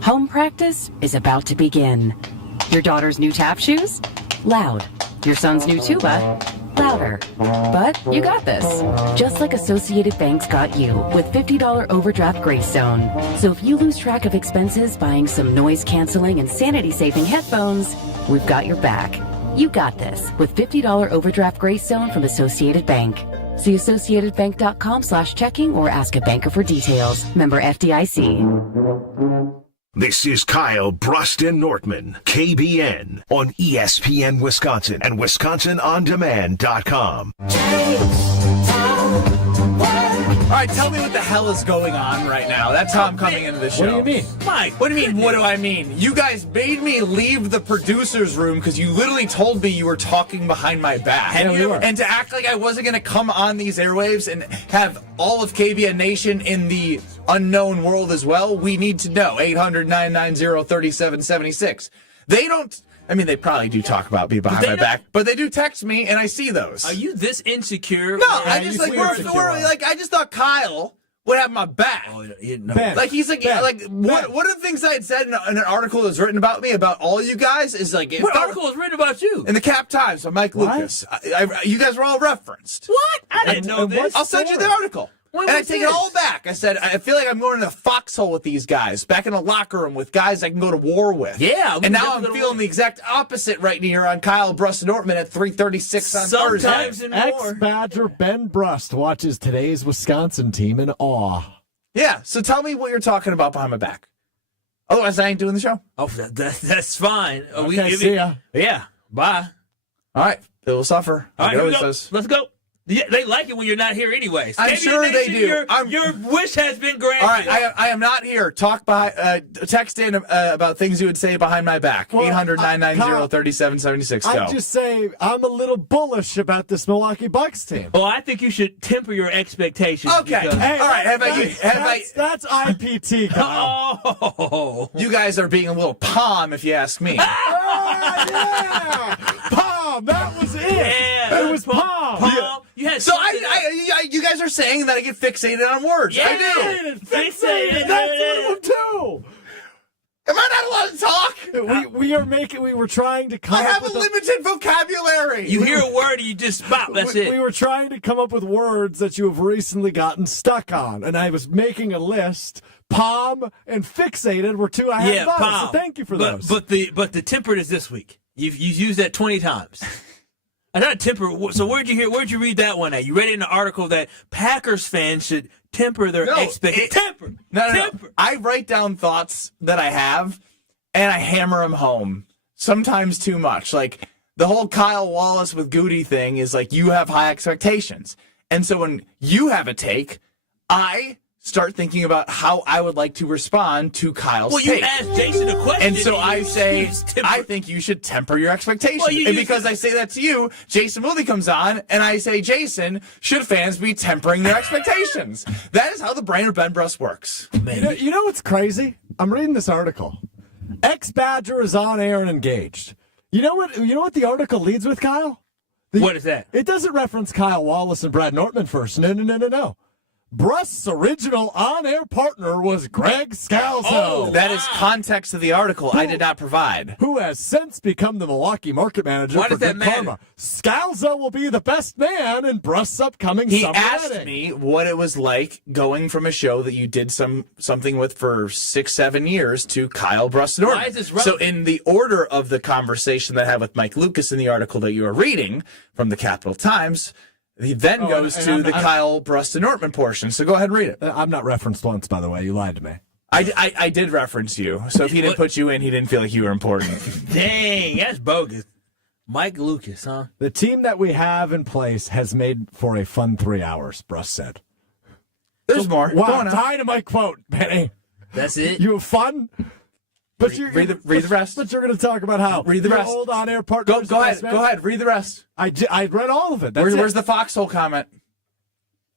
Home practice is about to begin. Your daughter's new tap shoes? Loud. Your son's new tuba? Louder. But you got this. Just like Associated Bank's got you with $50 overdraft Greystone. So if you lose track of expenses buying some noise-canceling and sanity-saving headphones, we've got your back. You got this with $50 overdraft Greystone from Associated Bank. See AssociatedBank.com/checking or ask a banker for details. Member FDIC. This is Kyle Broston Nortman, KBN, on ESPN Wisconsin and WisconsinOnDemand.com. All right, tell me what the hell is going on right now. That's how I'm coming into the show. What do you mean? Mike, what do you mean, what do I mean? You guys made me leave the producer's room because you literally told me you were talking behind my back. And to act like I wasn't going to come on these airwaves and have all of KBN Nation in the unknown world as well, we need to know. 800-990-3776. They don't... I mean, they probably do talk about me behind my back, but they do text me, and I see those. Are you this insecure? No, I just I just thought Kyle would have my back. Oh, no. Like he's like, one of the things I had said in an article that was written about me about all you guys is like, what article was written about you? In the Cap Times by Mike Lucas. You guys were all referenced. What? I didn't know this. I'll send you the article. And I take it all back. I said, I feel like I'm going in a foxhole with these guys, back in a locker room with guys I can go to war with. Yeah. And now I'm feeling the exact opposite right here on Kyle Brust Nortman at 3:36 on Thursday. Sometimes and more. Ex-Badger Ben Brust watches today's Wisconsin team in awe. Yeah, so tell me what you're talking about behind my back. Otherwise, I ain't doing the show. Oh, that's fine. Okay, see ya. Yeah, bye. All right, they will suffer. All right, here we go. Let's go. Yeah, they like it when you're not here anyways. I'm sure they do. Your wish has been granted. All right, I am not here. Text in about things you would say behind my back. 800-990-3776. I'd just say I'm a little bullish about this Milwaukee Bucks team. Well, I think you should temper your expectations. Okay. Hey, all right. That's IPT. Oh. You guys are being a little palm, if you ask me. Yeah. Palm. That was it. Yeah. It was palm. Yeah. You had you guys are saying that I get fixated on words. Yeah, I do. Fixated. That's one of them too. Am I not allowed to talk? We were trying to come I have a limited vocabulary. You hear a word and you just pop. That's it. We were trying to come up with words that you have recently gotten stuck on, and I was making a list. Palm and fixated were two I had thought. So thank you for those. But the tempered is this week. You've used that 20 times. I not temper. So where'd you read that one at? You read it in an article that Packers fans should temper their expectations. No. I write down thoughts that I have, and I hammer them home. Sometimes too much. Like the whole Kyle Wallace with Goody thing is like you have high expectations, and so when you have a take, I start thinking about how I would like to respond to Kyle's take. You asked Jason a question. And so I say, I think you should temper your expectations. And because I say that to you, Jason Willie comes on, and I say, Jason, should fans be tempering their expectations? That is how the brain of Ben Brust works. You know what's crazy? I'm reading this article. Ex-Badger is on air and engaged. You know what the article leads with, Kyle? What is that? It doesn't reference Kyle Wallace and Brad Nortman first. No. Brust's original on-air partner was Greg Scalzo. Oh, that is context of the article I did not provide. Who has since become the Milwaukee market manager for Good Karma. Scalzo will be the best man in Brust's upcoming summer He asked wedding. me what it was like going from a show that you did something with for 6-7 years to Kyle Brust Nortman. Why is this relevant? So in the order of the conversation that I had with Mike Lucas in the article that you are reading from the Capital Times, he then goes to the Kyle Brust and Nortman portion. So go ahead and read it. I'm not referenced once, by the way. You lied to me. I did reference you. So if he didn't put you in, he didn't feel like you were important. Dang, that's bogus. Mike Lucas, huh? The team that we have in place has made for a fun 3 hours, Brust said. There's more. Wow, dynamite quote, Benny. That's it. You have fun? But read the rest. But you're going to talk about how read the rest. Old on-air partners. Go ahead. Read the rest. I read all of it. Where's the foxhole comment?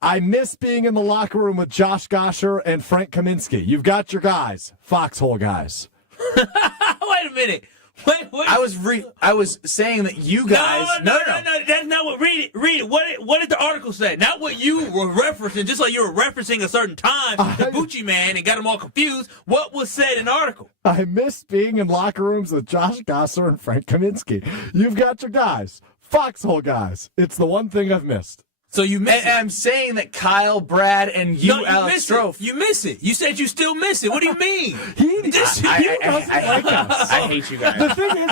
I miss being in the locker room with Josh Gosher and Frank Kaminsky. You've got your guys, foxhole guys. Wait a minute. Wait. I was saying that you guys. No. That's not what. Read it. What did the article say? Not what you were referencing. Just like you were referencing a certain time, the Bucci man, and got them all confused. What was said in the article? I miss being in locker rooms with Josh Gosser and Frank Kaminsky. You've got your guys, foxhole guys. It's the one thing I've missed. So you miss it. I'm saying that Kyle, Brad, and you Alex Strofe. You miss it. You said you still miss it. What do you mean? I hate you guys. The thing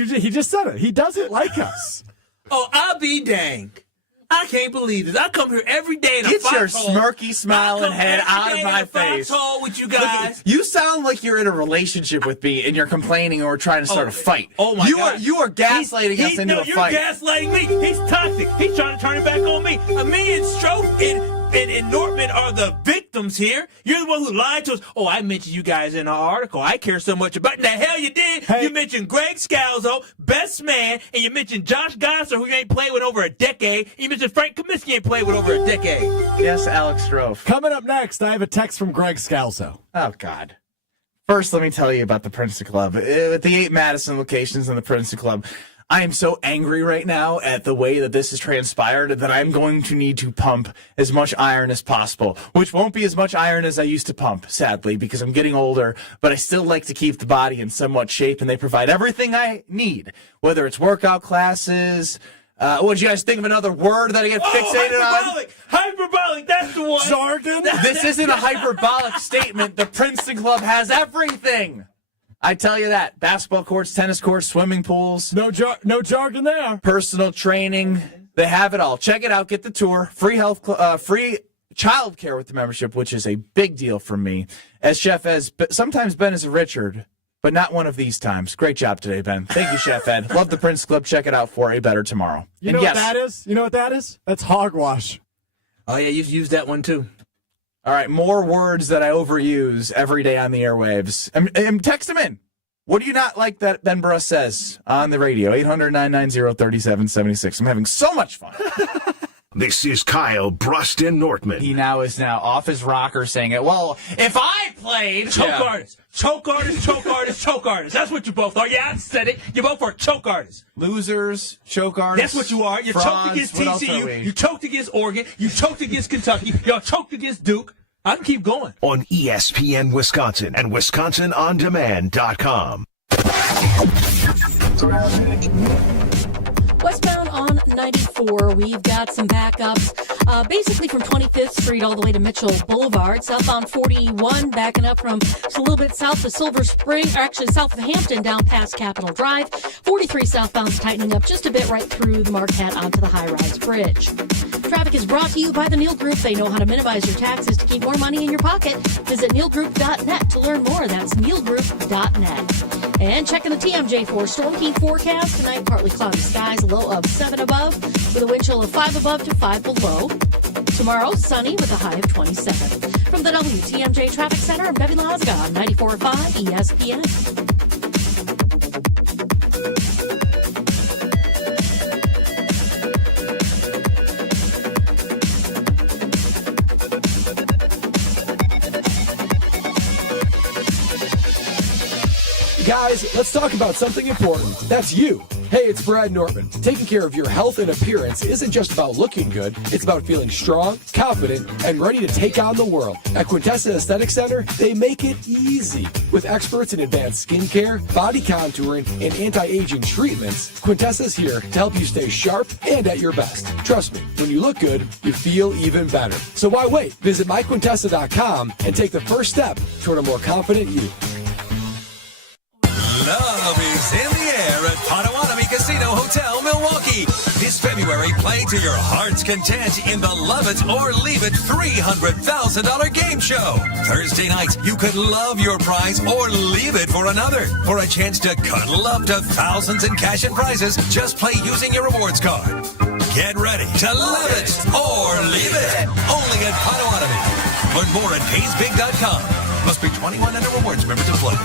is, he just said it. He doesn't like us. Oh, I'll be danged. I can't believe this. I come here every day in a Get your foxhole. smirky smiling head out of my face. Foxhole with you guys. You sound like you're in a relationship with me and you're complaining or trying to start a fight. Oh my God. You are gaslighting us into a fight. You're gaslighting me. He's toxic. He's trying to turn it back on me. Me and Stroke and Nortman are the victims here. You're the one who lied to us. Oh, I mentioned you guys in our article. I care so much about. The hell you did. Hey. You mentioned Greg Scalzo, best man, and you mentioned Josh Gosser, who you ain't played with over a decade. And you mentioned Frank Kaminsky ain't played with over a decade. Yes, Alex Strofe. Coming up next, I have a text from Greg Scalzo. Oh, God. First, let me tell you about the Princeton Club. At the 8 Madison locations in the Princeton Club, I am so angry right now at the way that this has transpired that I'm going to need to pump as much iron as possible, which won't be as much iron as I used to pump, sadly, because I'm getting older, but I still like to keep the body in somewhat shape, and they provide everything I need, whether it's workout classes. What did you guys think of another word that I get fixated on? Hyperbolic, that's the one. Jargon? This isn't a hyperbolic statement. The Princeton Club has everything. I tell you that. Basketball courts, tennis courts, swimming pools. No jargon there. Personal training. They have it all. Check it out. Get the tour. Free free child care with the membership, which is a big deal for me. As Chef Ed, sometimes Ben is a Richard, but not one of these times. Great job today, Ben. Thank you, Chef Ed. Love the Prince Club. Check it out for a better tomorrow. You know what that is? You know what that is? That's hogwash. Oh, yeah, you've used that one, too. All right, more words that I overuse every day on the airwaves. Text them in. What do you not like that Ben Bruss says on the radio? 800-990-3776. I'm having so much fun. This is Kyle Bruston Nortman. He now is off his rocker saying it. Well, if I played... Choke artist. That's what you both are. Yeah, I said it. You both are choke artists. Losers, choke artists. That's what you are. You choked against TCU. You choked against Oregon. You choked against Kentucky. Y'all choked against Duke. I can keep going. On ESPN Wisconsin and WisconsinOnDemand.com. Westbound on 94, we've got some backups, basically from 25th Street all the way to Mitchell Boulevard. Southbound 41, backing up from just a little bit south of Silver Spring, or actually south of Hampton, down past Capitol Drive. 43 southbound's tightening up just a bit right through the Marquette onto the high-rise bridge. Traffic is brought to you by the Neal Group. They know how to minimize your taxes to keep more money in your pocket. Visit nealgroup.net to learn more. That's nealgroup.net. And checking the TMJ for Storm King forecast. Tonight, partly cloudy skies, a low of 7 above, with a wind chill of 5 above to 5 below. Tomorrow, sunny with a high of 27. From the WTMJ Traffic Center, I'm Debbie Lozga on 94.5 ESPN. Guys, let's talk about something important. That's you. Hey, it's Brad Nortman. Taking care of your health and appearance isn't just about looking good. It's about feeling strong, confident, and ready to take on the world. At Quintessa Aesthetic Center, they make it easy. With experts in advanced skincare, body contouring, and anti-aging treatments, Quintessa's here to help you stay sharp and at your best. Trust me, when you look good, you feel even better. So why wait? Visit myquintessa.com and take the first step toward a more confident you. Love is in the air at Potawatomi Casino Hotel, Milwaukee. This February, play to your heart's content in the Love It or Leave It $300,000 game show. Thursday night, you could love your prize or leave it for another. For a chance to cuddle up to thousands in cash and prizes, just play using your rewards card. Get ready to love it or leave it. Only at Potawatomi. Learn more at PaysBig.com. Must be 21 and a rewards member to play.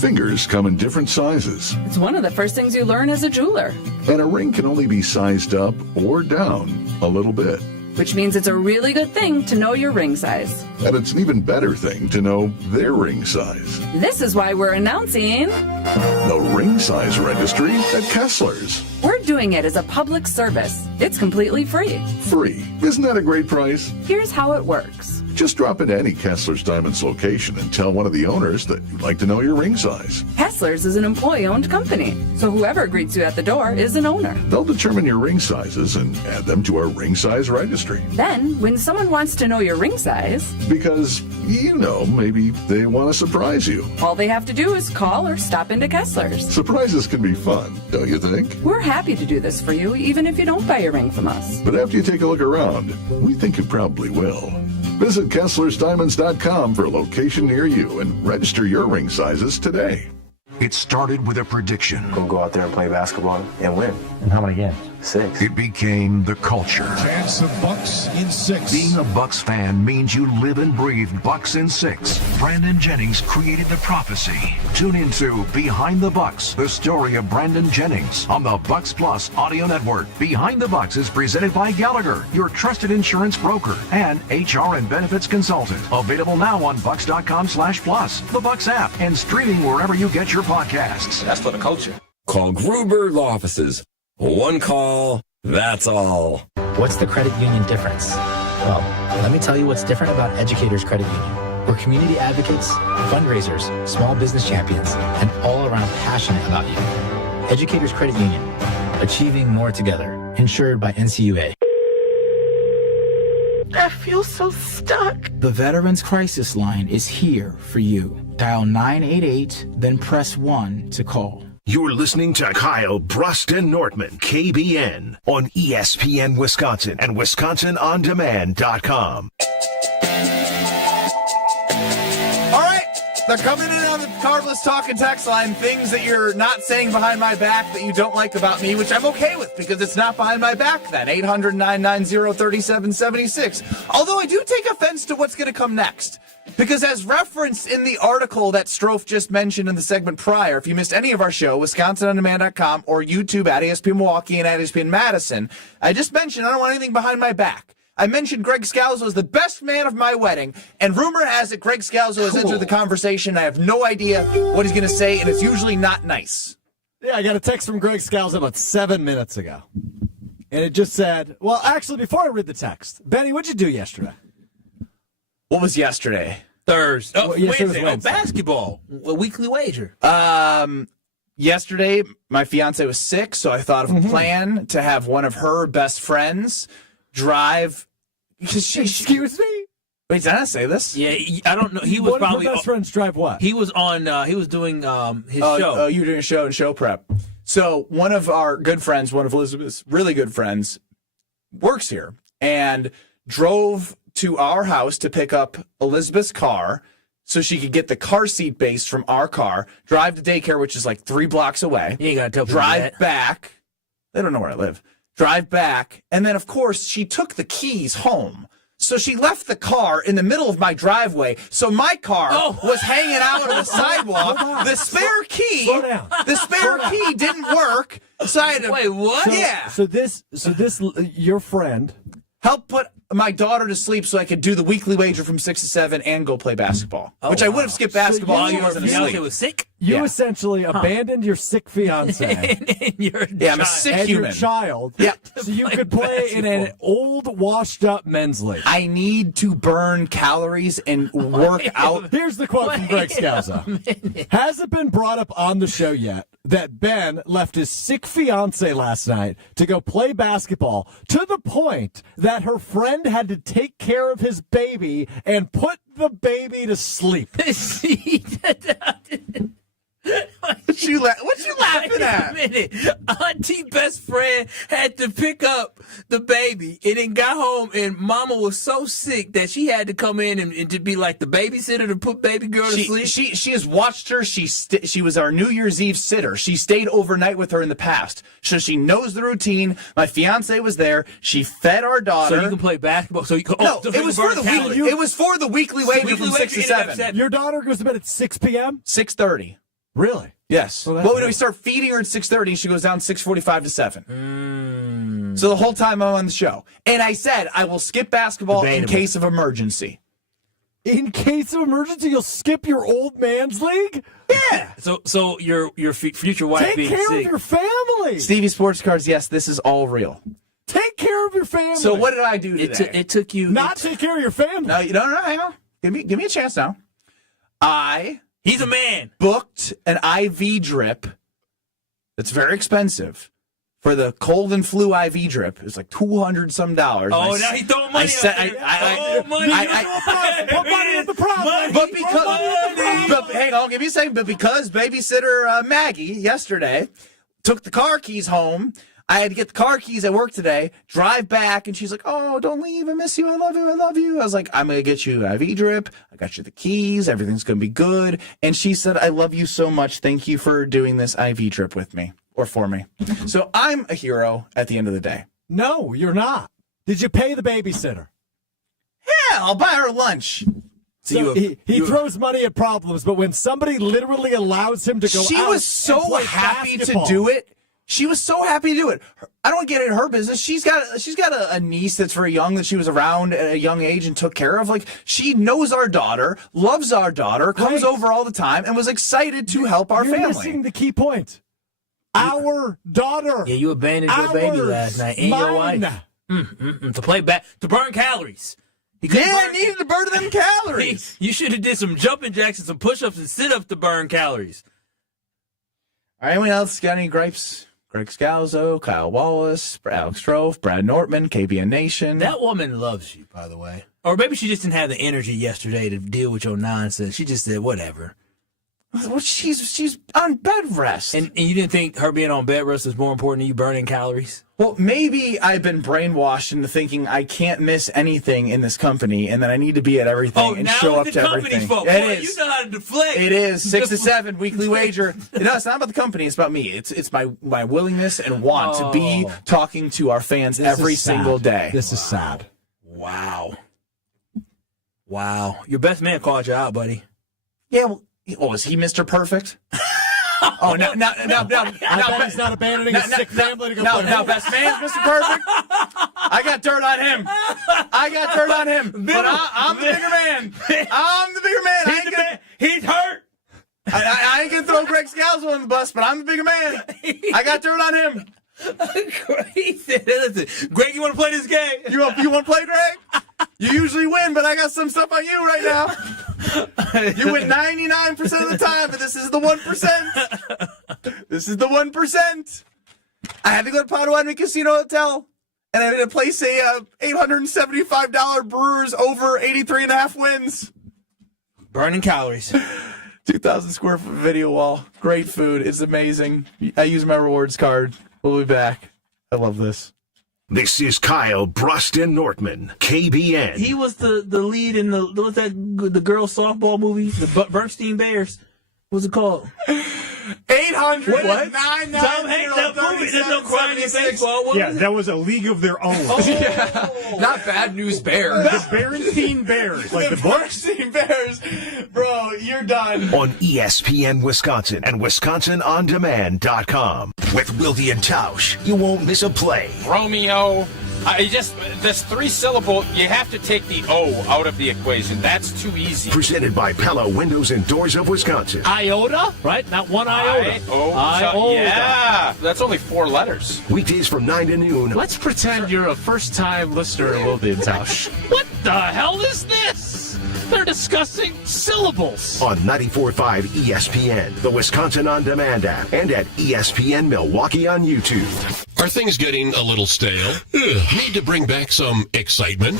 Fingers come in different sizes, It's one of the first things you learn as a jeweler, and a ring can only be sized up or down a little bit. which means it's a really good thing to know your ring size. And it's an even better thing to know their ring size. This is why we're announcing The ring size registry at Kessler's. we're doing it as a public service. It's completely free. Free. Isn't that a great price? Here's how it works. Just drop into any Kessler's Diamonds location and tell one of the owners that you'd like to know your ring size. Kessler's is an employee-owned company, so whoever greets you at the door is an owner. They'll determine your ring sizes and add them to our ring size registry. Then, when someone wants to know your ring size, Because, maybe they want to surprise you. all they have to do is call or stop into Kessler's. Surprises can be fun, don't you think? We're happy to do this for you, even if you don't buy a ring from us. But after you take a look around, we think you probably will. Visit KesslersDiamonds.com for a location near you and register your ring sizes today. It started with a prediction. We'll go out there and play basketball and win. And how many games? 6. It became the culture. Chance of Bucks in 6. Being a Bucks fan means you live and breathe Bucks in 6. Brandon Jennings created the prophecy. Tune into Behind the Bucks, the story of Brandon Jennings on the Bucks Plus audio network. Behind the Bucks is presented by Gallagher, your trusted insurance broker and HR and benefits consultant. Available now on Bucks.com/plus, the Bucks app, and streaming wherever you get your podcasts. That's for the culture. Call Gruber Law Offices. One call, that's all. What's the credit union difference? Well, let me tell you what's different about Educators Credit Union. We're community advocates, fundraisers, small business champions, and all around passionate about you. Educators Credit Union, achieving more together. Insured by NCUA. I feel so stuck. The Veterans Crisis Line is here for you. Dial 988, then press 1 to call. You're listening to Kyle Brust and Nortman, KBN, on ESPN Wisconsin and WisconsinOnDemand.com. All right, they're coming in on the Cardless Talk and Text line, things that you're not saying behind my back that you don't like about me, which I'm okay with because it's not behind my back then. 800-990-3776. Although I do take offense to what's going to come next. Because as referenced in the article that Strofe just mentioned in the segment prior, if you missed any of our show, WisconsinOnDemand.com or YouTube at ESPN Milwaukee and at ESPN Madison, I just mentioned I don't want anything behind my back. I mentioned Greg Scalzo is the best man of my wedding, and rumor has it Greg Scalzo has entered the conversation. I have no idea what he's going to say, and it's usually not nice. Yeah, I got a text from Greg Scalzo about 7 minutes ago. And it just said, well, actually, before I read the text, Benny, what'd you do yesterday? What was yesterday? Thursday. Oh, Wednesday. Basketball. A weekly wager. Yesterday, my fiance was sick, so I thought of a plan to have one of her best friends drive. Excuse me? Wait, did I not say this? Yeah, I don't know. He was One probably of her best friends drive what? He was on. He was doing his show. Oh, you were doing a show and show prep. So one of our good friends, one of Elizabeth's really good friends, works here and drove to our house to pick up Elizabeth's car so she could get the car seat base from our car, drive to daycare, which is like 3 blocks away. You ain't got to tell people drive that. back. They don't know where I live. Drive back. And then, of course, she took the keys home. So she left the car in the middle of my driveway. So my car was hanging out on the sidewalk. The spare key, didn't work. So I had to, wait, what? So this, your friend helped put my daughter to sleep so I could do the weekly wager from 6 to 7 and go play basketball, which I would have skipped basketball. So your fiance was sick? You essentially abandoned your sick fiance. I'm a sick and human. your child. Yeah. So you could play in an old, washed-up men's league. I need to burn calories and work out. Here's the quote from Greg Scalzo. Has it been brought up on the show yet that Ben left his sick fiance last night to go play basketball to the point that her friend had to take care of his baby and put the baby to sleep? What you laughing at? Wait a minute. Auntie best friend had to pick up the baby and then got home and mama was so sick that she had to come in and to be like the babysitter to put baby girl to sleep. She has watched her. She was our New Year's Eve sitter. She stayed overnight with her in the past. So she knows the routine. My fiance was there. She fed our daughter. So you can play basketball. So you can, no, it was for the weekly. It was for the weekly wager from 6 to 7. Your daughter goes to bed at 6 p.m.? 6:30. Really? Yes. Well, we start feeding her at 6:30, and she goes down 6:45 to 7. So the whole time I'm on the show. And I said I will skip basketball in case of emergency. In case of emergency, you'll skip your old man's league? Yeah. So your future wife Take being care sick. of your family. Stevie Sports Cards, yes, this is all real. Take care of your family. So what did I do today? It took you not take care of your family. No, you don't. Hang on. Give me a chance now. He's a man. Booked an IV drip that's very expensive for the cold and flu IV drip. It was like $200 some. Oh, now he's throwing money. Put money in the problem. But hang on, give me a second. But because babysitter Maggie yesterday took the car keys home, I had to get the car keys at work today, drive back, and she's like, oh, don't leave. I miss you. I love you. I love you. I was like, I'm going to get you an IV drip. I got you the keys. Everything's going to be good. And she said, I love you so much. Thank you for doing this IV drip with me or for me. So I'm a hero at the end of the day. No, you're not. Did you pay the babysitter? Yeah, I'll buy her lunch. So he throws money at problems, but when somebody literally allows him to go she out was so and play happy basketball. to do it. She was so happy to do it. I don't get it in her business. She's got a niece that's very young that she was around at a young age and took care of. Like, she knows our daughter, loves our daughter, comes over all the time, and was excited to help our family. You're missing the key point. Our daughter. Yeah, you abandoned your baby last night and your wife. To play back, to burn calories. I needed to burn them calories. You should have did some jumping jacks and some push-ups and sit-ups to burn calories. All right, anyone else got any gripes? Greg Scalzo, Kyle Wallace, Alex Strofe, Brad Nortman, KBN Nation. That woman loves you, by the way. Or maybe she just didn't have the energy yesterday to deal with your nonsense. She just said, whatever. Well, she's on bed rest. And you didn't think her being on bed rest was more important than you burning calories? Well, maybe I've been brainwashed into thinking I can't miss anything in this company and that I need to be at everything and show up to everything. Fault. It Boy, is. You know how to deflect. It is 6 to 7 weekly wager. No, it's not about the company. It's about me. It's my willingness and want to be talking to our fans every single day. This is sad. Wow. Your best man called you out, buddy. Yeah. Well, is he Mr. Perfect? Oh, now, he's not abandoning his sick family to go play. Now, best man's Mr. Perfect. I got dirt on him. But I'm the bigger man. I'm the bigger man. He's hurt. I ain't gonna throw Greg Scalzo on the bus, but I'm the bigger man. I got dirt on him. Listen, Greg, you want to play this game? You want to play, Greg? You usually win, but I got some stuff on you right now. You win 99% of the time, but this is the 1%. This is the 1%. I had to go to Potawatomi Casino Hotel, and I had to place a $875 Brewers over 83.5 wins. Burning calories. 2,000 square foot video wall. Great food. It's amazing. I use my rewards card. We'll be back. I love this. This is Kyle Bruston Nortman, KBN. He was the lead in the girls softball movie, the Bernstein Bears. What's it called? 800 what? 990 There's no crying in baseball. Yeah, that was a league of their own. Not Bad News Bears. The Bernstein Bears. Like the Bernstein Bears. Bro, you're done. On ESPN Wisconsin and WisconsinOnDemand.com. With Wilde and Tausch, you won't miss a play. Romeo. This 3-syllable, you have to take the O out of the equation. That's too easy. Presented by Pella Windows and Doors of Wisconsin. Iota, right? Not one iota. Iota. Yeah. That's only 4 letters. Weekdays from 9 to noon. Let's pretend you're a first-time listener to Wilde and Tausch. What the hell is this? They're discussing syllables. On 94.5 ESPN, the Wisconsin On Demand app, and at ESPN Milwaukee on YouTube. Are things getting a little stale? Need to bring back some excitement?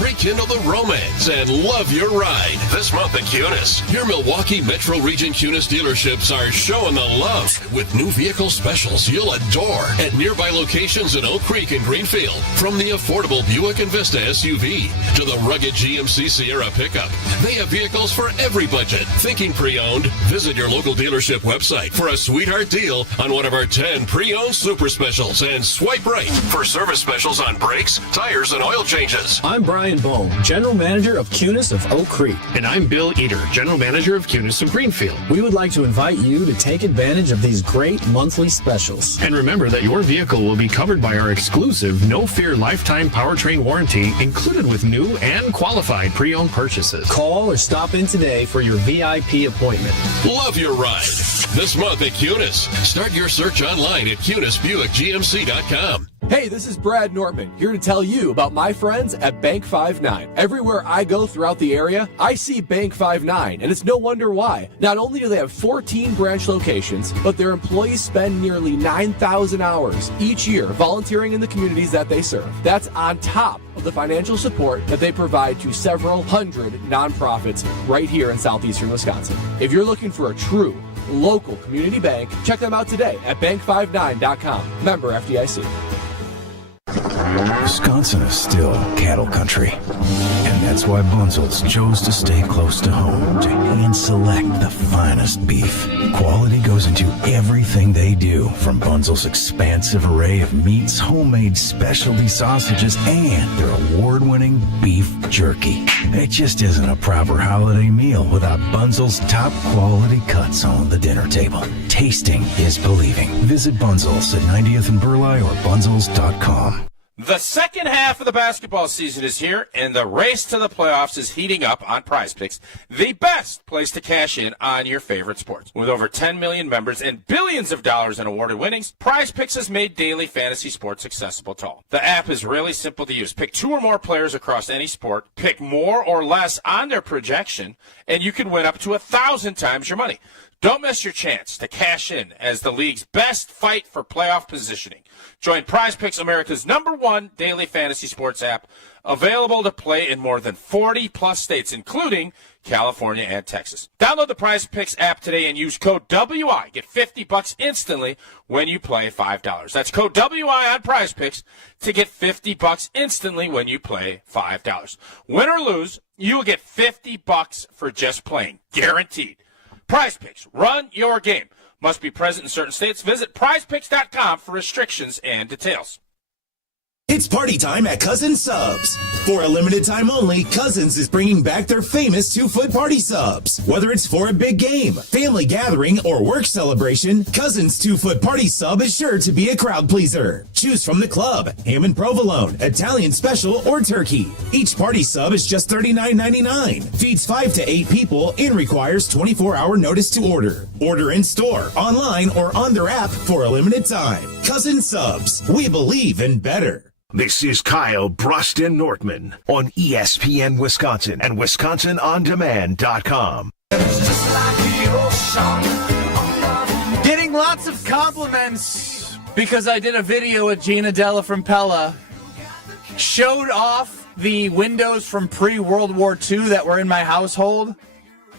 rekindle the romance, and love your ride. This month at Cunis, your Milwaukee Metro Region Cunis dealerships are showing the love with new vehicle specials you'll adore at nearby locations in Oak Creek and Greenfield. From the affordable Buick Envista SUV to the rugged GMC Sierra pickup, they have vehicles for every budget. Thinking pre-owned? Visit your local dealership website for a sweetheart deal on one of our 10 pre-owned super specials and swipe right for service specials on brakes, tires, and oil changes. I'm Brian Bohm, General Manager of Cunis of Oak Creek. And I'm Bill Eater, General Manager of Cunis of Greenfield. We would like to invite you to take advantage of these great monthly specials. And remember that your vehicle will be covered by our exclusive No Fear Lifetime Powertrain Warranty included with new and qualified pre-owned purchases. Call or stop in today for your VIP appointment. Love your ride. This month at Cunis. Start your search online at CunisBuickGMC.com. Hey, this is Brad Nortman, here to tell you about my friends at Bank 5-9. Everywhere I go throughout the area, I see Bank 5-9, and it's no wonder why. Not only do they have 14 branch locations, but their employees spend nearly 9,000 hours each year volunteering in the communities that they serve. That's on top of the financial support that they provide to several hundred nonprofits right here in southeastern Wisconsin. If you're looking for a true local community bank, check them out today at bank59.com. Member FDIC. Wisconsin is still cattle country, and that's why Bunzel's chose to stay close to home to hand select the finest beef. Quality goes into everything they do, from Bunzel's expansive array of meats, homemade specialty sausages, and their award-winning beef jerky. It just isn't a proper holiday meal without Bunzel's top quality cuts on the dinner table. Tasting is believing. Visit Bunzel's at 90th and Burleigh or bunzels.com. The second half of the basketball season is here, and the race to the playoffs is heating up on Prize Picks, the best place to cash in on your favorite sports. With over 10 million members and billions of dollars in awarded winnings, Prize Picks has made daily fantasy sports accessible to all. The app is really simple to use. Pick 2 or more players across any sport, pick more or less on their projection, and you can win up to 1,000 times your money. Don't miss your chance to cash in as the league's best fight for playoff positioning. Join Prize Picks, America's #1 daily fantasy sports app, available to play in more than 40-plus states, including California and Texas. Download the Prize Picks app today and use code WI. Get $50 instantly when you play $5. That's code WI on Prize Picks to get $50 instantly when you play $5. Win or lose, you will get $50 for just playing. Guaranteed. Prize Picks. Run your game. Must be present in certain states. Visit prizepicks.com for restrictions and details. It's party time at Cousins Subs. For a limited time only, Cousins is bringing back their famous 2-foot party subs. Whether it's for a big game, family gathering, or work celebration, Cousins 2-foot party sub is sure to be a crowd pleaser. Choose from the club, ham and provolone, Italian special, or turkey. Each party sub is just $39.99, feeds 5 to 8 people, and requires 24-hour notice to order. Order in store, online, or on their app for a limited time. Cousins Subs. We believe in better. This is Kyle Bruston Nortman on ESPN Wisconsin and WisconsinOnDemand.com. Getting lots of compliments because I did a video with Gina Della from Pella. Showed off the windows from pre-World War II that were in my household.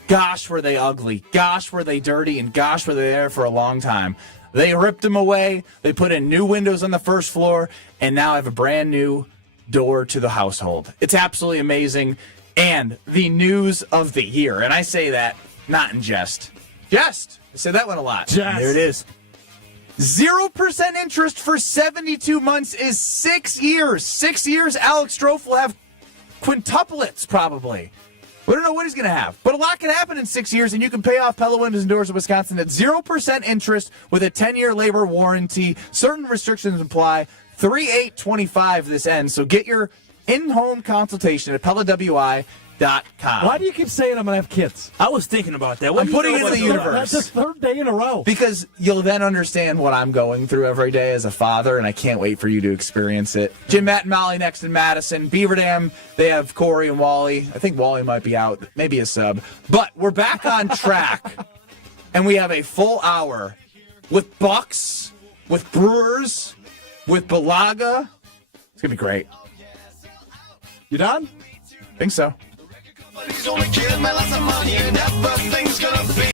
Gosh, were they ugly. Gosh, were they dirty. And gosh, were they there for a long time. They ripped them away. They put in new windows on the first floor, and now I have a brand new door to the household. It's absolutely amazing, and the news of the year. And I say that not in jest. Jest. I say that one a lot. Jest. There it is. 0% interest for 72 months is 6 years. 6 years, Alex Strofe will have quintuplets probably. We don't know what he's going to have, but a lot can happen in 6 years, and you can pay off Pella Windows and Doors of Wisconsin at 0% interest with a 10-year labor warranty. Certain restrictions apply. 3/8/25 this ends, so get your in-home consultation at PellaWI.com. Why do you keep saying I'm going to have kids? I was thinking about that. I'm putting it in the universe. That's the third day in a row. Because you'll then understand what I'm going through every day as a father, and I can't wait for you to experience it. Jim, Matt, and Molly next in Madison. Beaver Dam, they have Corey and Wally. I think Wally might be out, maybe a sub. But we're back on track, and we have a full hour with Bucks, with Brewers, with Balaga. It's going to be great. You done? Think so.